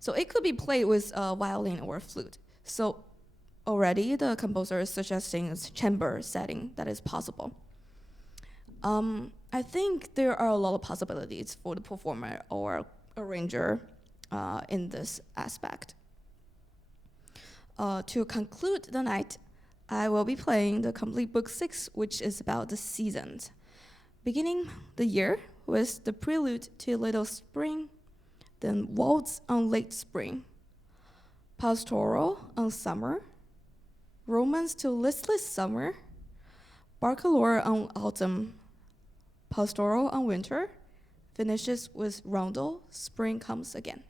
So it could be played with a violin or a flute. So already the composer is suggesting a chamber setting that is possible. I think there are a lot of possibilities for the performer or arranger in this aspect. To conclude the night, I will be playing the complete book 6, which is about the seasons. Beginning the year with the prelude to Little Spring, then Waltz on Late Spring, Pastoral on Summer, Romance to Listless Summer, Barcarolle on Autumn, Pastoral on Winter, finishes with Roundel, Spring Comes Again.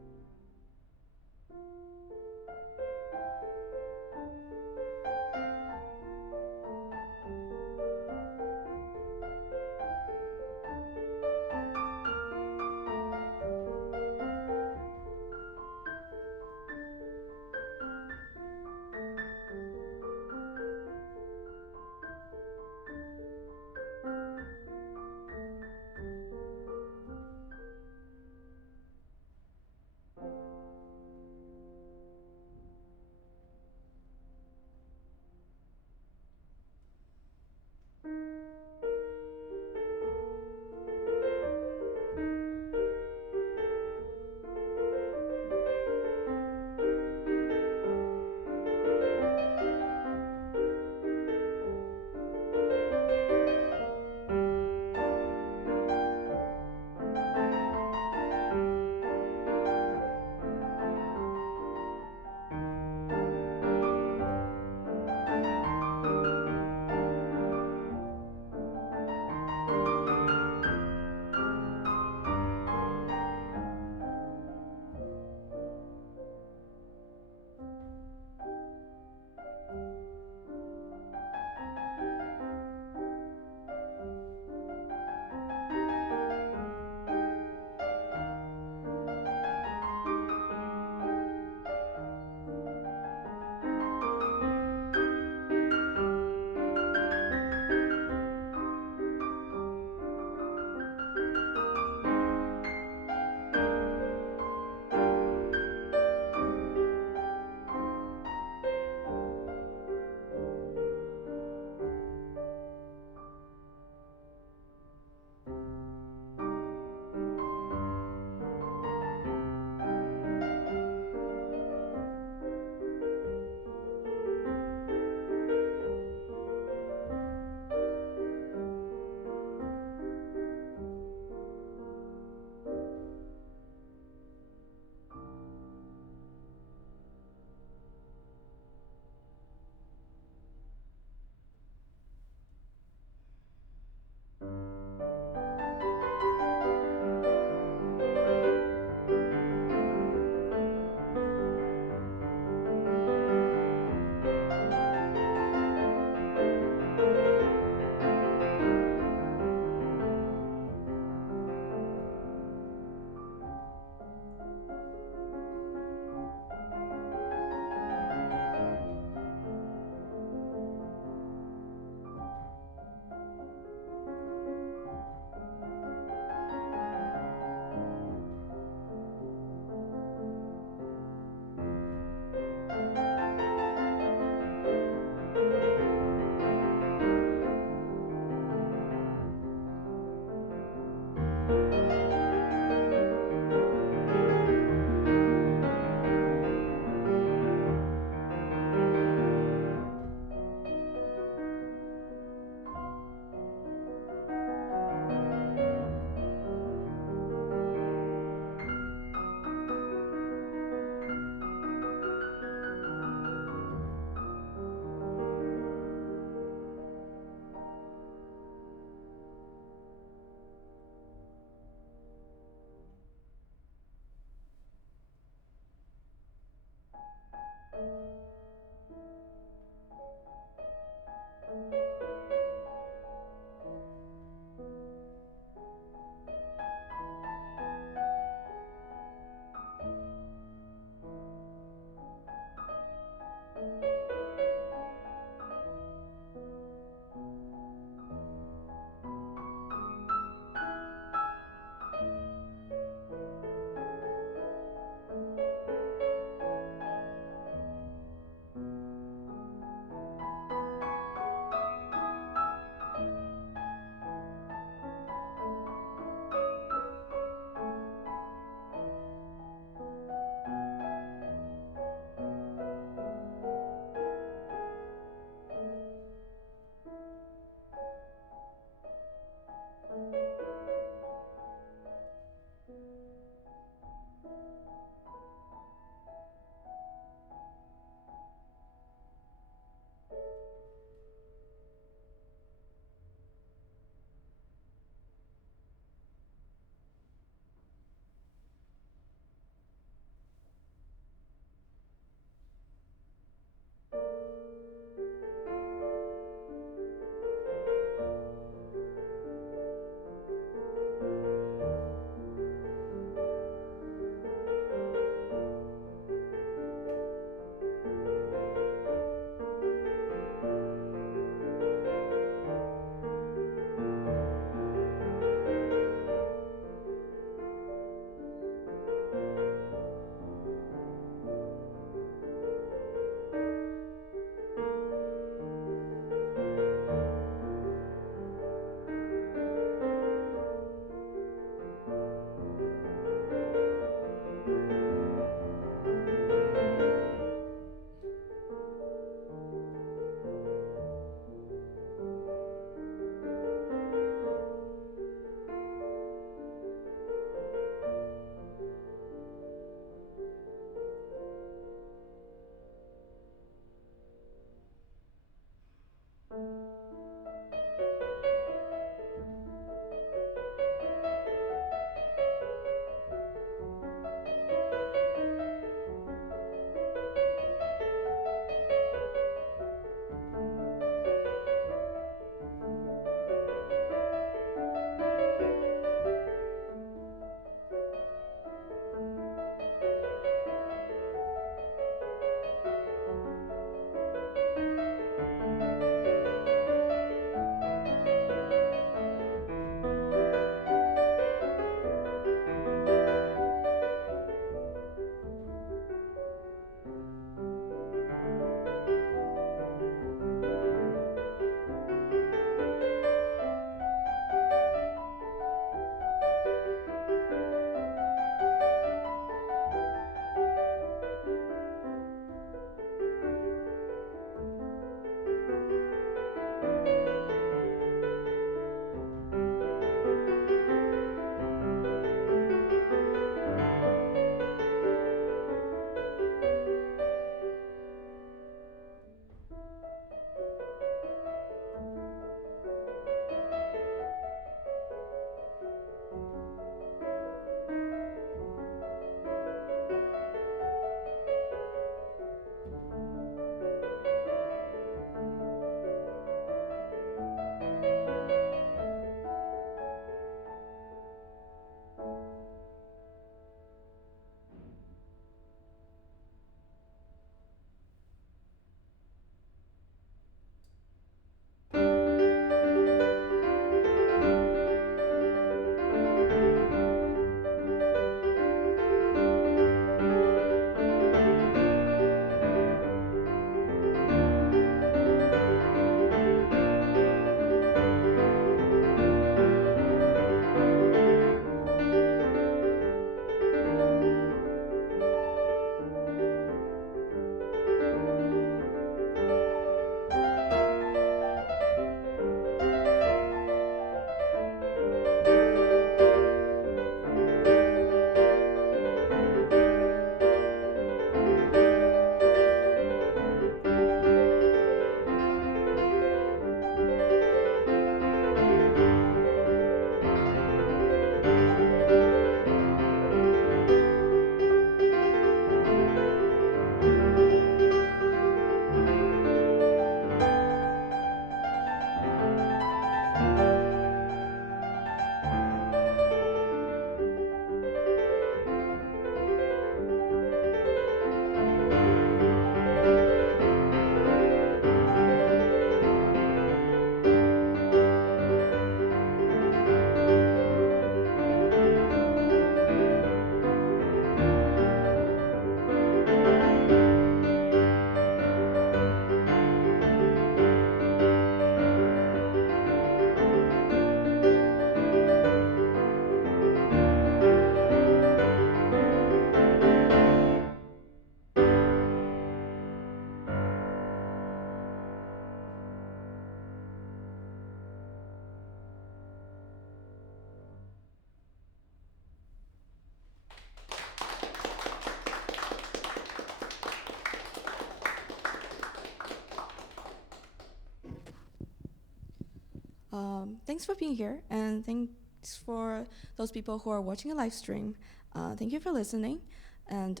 thanks for being here, and thanks for those people who are watching a live stream. Thank you for listening, and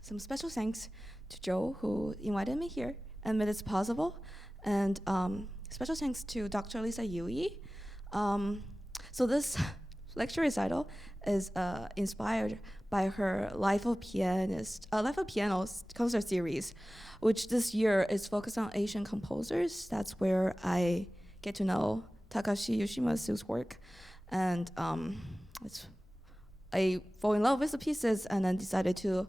some special thanks to Joe, who invited me here and made it possible, and special thanks to Dr. Lisa Yui. So this lecture recital is inspired by her Life of Pianos concert series, which this year is focused on Asian composers. That's where I get to know Takashi Yoshimatsu's work, and I fall in love with the pieces, and then decided to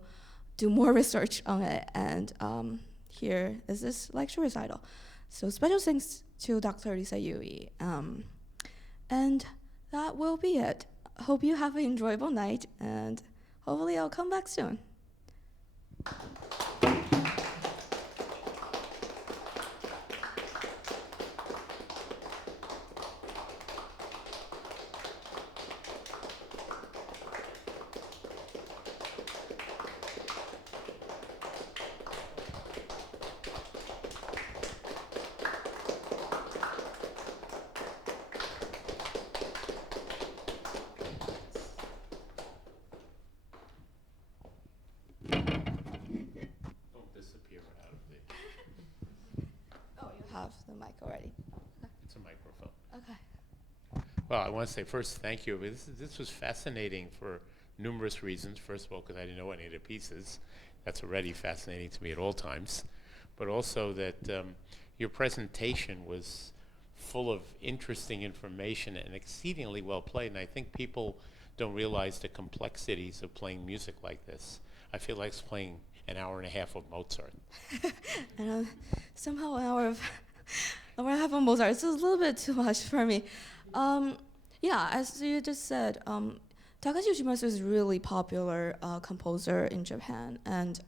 do more research on it. And here is this lecture recital. So special thanks to Dr. Lisa Yui, and that will be it. Hope you have an enjoyable night, and hopefully I'll come back soon. Have the mic already. It's a microphone. Okay. Well, I want to say first, thank you. This was fascinating for numerous reasons. First of all, because I didn't know any of the pieces. That's already fascinating to me at all times. But also that your presentation was full of interesting information and exceedingly well played. And I think people don't realize the complexities of playing music like this. I feel like it's playing an hour and a half of Mozart. And somehow an hour and a half of Mozart is a little bit too much for me. Yeah, as you just said, Takashi Yoshimatsu is a really popular composer in Japan, and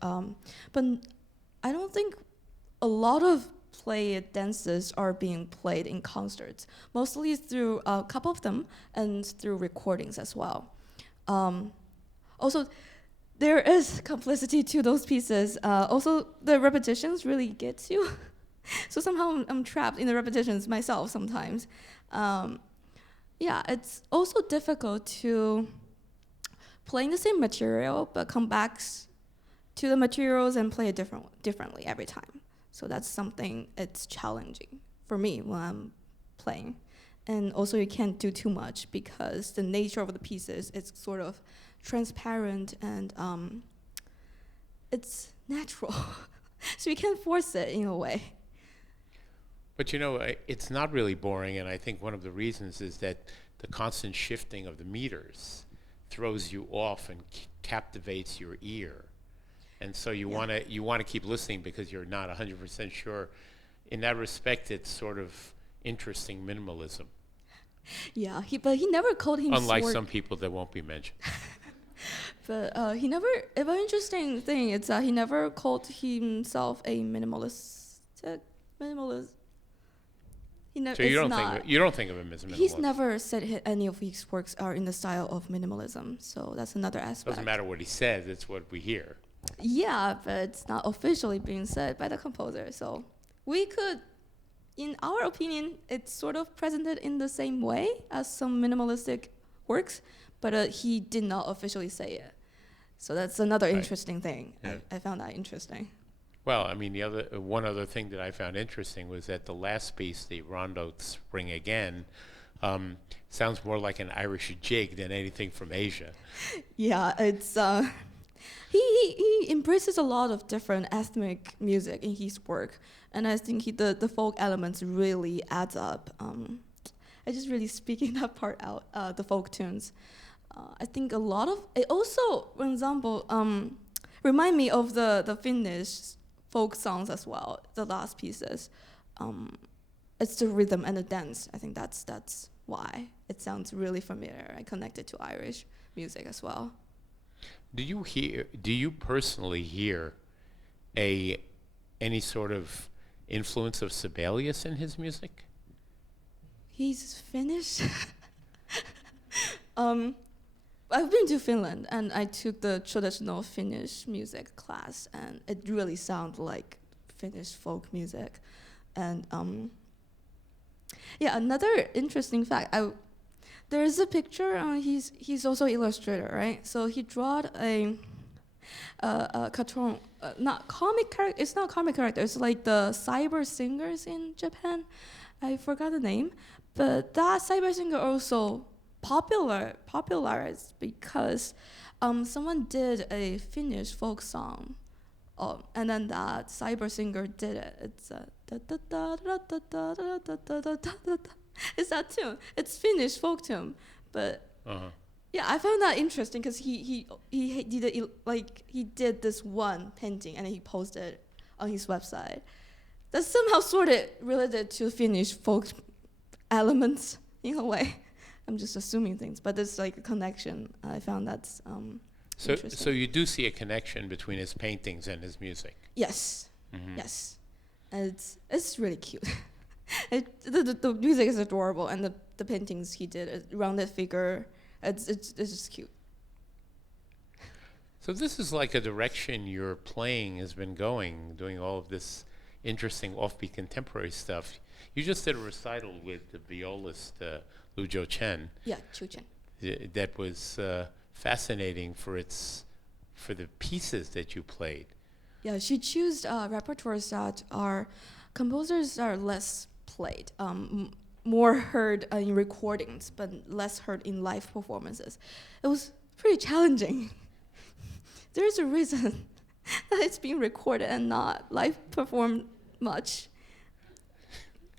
but I don't think a lot of Pleiades dances are being played in concerts, mostly through a couple of them and through recordings as well. Also, there is complicity to those pieces. Also, the repetitions really gets you. So somehow I'm trapped in the repetitions myself sometimes. Yeah, it's also difficult to playing the same material but come back to the materials and play it differently every time. So that's something it's challenging for me when I'm playing. And also you can't do too much because the nature of the pieces is sort of transparent and it's natural. So you can't force it in a way. But you know, it's not really boring, and I think one of the reasons is that the constant shifting of the meters throws you off and captivates your ear. And so you want to keep listening because you're not 100% sure. In that respect, it's sort of interesting minimalism. Yeah, but he never called himself. Unlike some people that won't be mentioned. But he never. A very interesting thing is that he never called himself a minimalist. So you don't think of him as a minimalist. He's never said any of his works are in the style of minimalism. So that's another aspect. Doesn't matter what he says; it's what we hear. Yeah, but it's not officially being said by the composer. So we could, in our opinion, it's sort of presented in the same way as some minimalistic works, but he did not officially say it. So that's another interesting thing. Yeah. I found that interesting. Well, I mean, one other thing that I found interesting was that the last piece, the Rondo Spring Again, sounds more like an Irish jig than anything from Asia. Yeah, it's he embraces a lot of different ethnic music in his work, and I think the folk elements really adds up. I just really speaking that part out, the folk tunes. I think a lot of it also, for example, remind me of the Finnish folk songs as well. The last pieces, it's the rhythm and the dance. I think that's why it sounds really familiar. I connect it to Irish music as well. Do you personally hear any sort of influence of Sibelius in his music? He's Finnish. I've been to Finland and I took the traditional Finnish music class, and it really sounded like Finnish folk music. And Yeah, another interesting fact. There is a picture. He's also illustrator, right? So he drew a cartoon, not comic character. It's not comic character. It's like the cyber singers in Japan. I forgot the name, but that cyber singer also popularized because someone did a Finnish folk song, and then that cyber singer did it. It's it's that tune. It's Finnish folk tune, but yeah, I found that interesting because he did it, like he did this one painting and he posted it on his website. That's somehow sort of related to Finnish folk elements in a way. I'm just assuming things, but there's like a connection. I found that's interesting. So you do see a connection between his paintings and his music. Yes, yes, and it's really cute. The music is adorable, and the paintings he did, a rounded figure, it's just cute. So this is like a direction your playing has been going, doing all of this interesting offbeat contemporary stuff. You just did a recital with the violist Lu Jo Chen. Yeah, Chu Chen. That was fascinating for the pieces that you played. Yeah, she chose repertoires that are composers are less played, more heard in recordings, but less heard in live performances. It was pretty challenging. There's a reason that it's being recorded and not live performed much.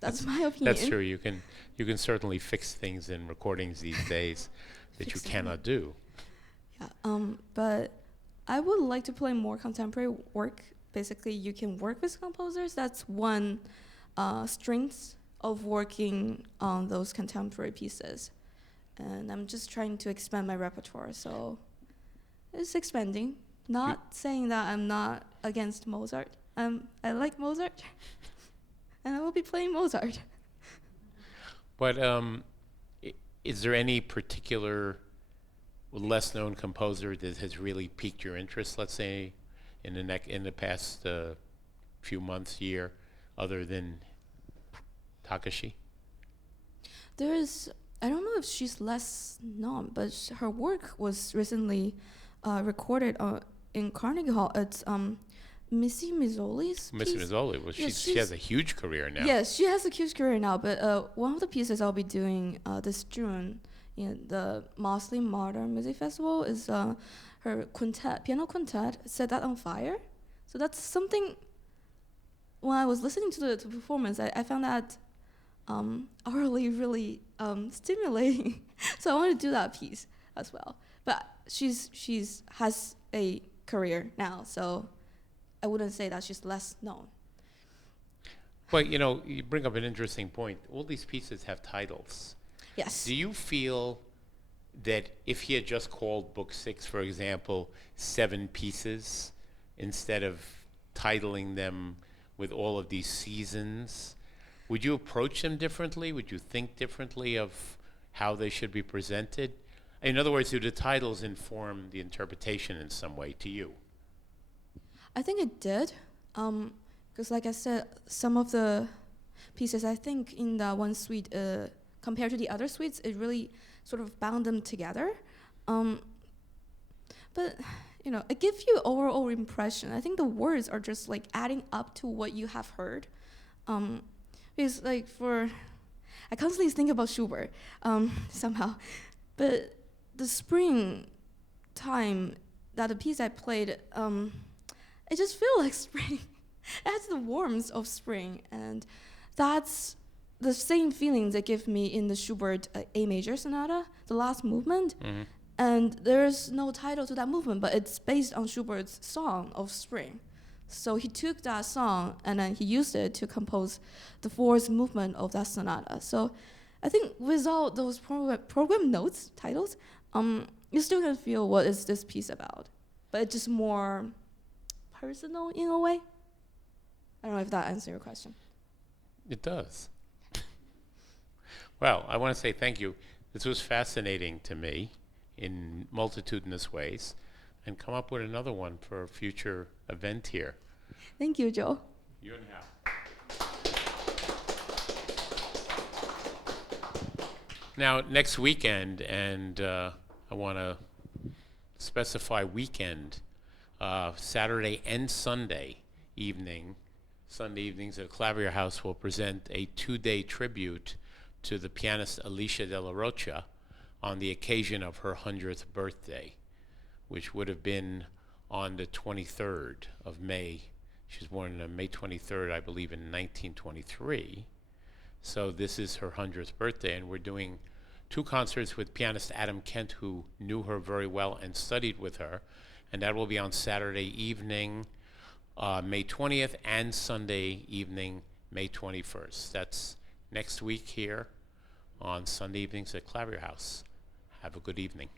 That's my opinion. That's true. You can certainly fix things in recordings these days that you cannot do. Yeah, but I would like to play more contemporary work. Basically, you can work with composers. That's one strength of working on those contemporary pieces. And I'm just trying to expand my repertoire, so it's expanding. Not saying that I'm not against Mozart. I like Mozart, and I will be playing Mozart. But is there any particular less-known composer that has really piqued your interest, let's say, in the past few months, year, other than Takashi? I don't know if she's less known, but her work was recently recorded in Carnegie Hall. It's Missy Mazzoli's Missy piece. Mazzoli, well, she has a huge career now. Yes, she has a huge career now, but one of the pieces I'll be doing this June in the mostly modern music festival is her piano quintet, Set That on Fire. So that's something, when I was listening to the performance, I found that hourly really stimulating. So I want to do that piece as well. But she's has a career now, so I wouldn't say that she's less known. But you bring up an interesting point. All these pieces have titles. Yes. Do you feel that if he had just called Book 6, for example, 7 pieces, instead of titling them with all of these seasons, would you approach them differently? Would you think differently of how they should be presented? In other words, do the titles inform the interpretation in some way to you? I think it did, because like I said, some of the pieces, I think in the one suite, compared to the other suites, it really sort of bound them together. But it gives you overall impression. I think the words are just like adding up to what you have heard. Because like I constantly think about Schubert somehow, but the spring time that the piece I played, it just feels like spring. It has the warmth of spring, and that's the same feeling they give me in the Schubert A major sonata, the last movement. Mm-hmm. And there's no title to that movement, but it's based on Schubert's song of spring. So he took that song and then he used it to compose the fourth movement of that sonata. So I think without those program notes, titles, you still can feel what is this piece about. But it's just more personal in a way. I don't know if that answers your question. It does. Well, I want to say thank you. This was fascinating to me in multitudinous ways, and come up with another one for a future event here. Thank you, Joe. You and Hal. Now, next weekend, and I want to specify weekend, Saturday and Sunday evening, Sunday evenings at Klavierhaus will present a 2-day tribute to the pianist Alicia de la Rocha on the occasion of her 100th birthday, which would have been on the 23rd of May. She was born on May 23rd, I believe, in 1923. So this is her 100th birthday, and we're doing 2 concerts with pianist Adam Kent, who knew her very well and studied with her, and that will be on Saturday evening, May 20th, and Sunday evening, May 21st. That's next week here on Sunday evenings at Klavierhaus. Have a good evening.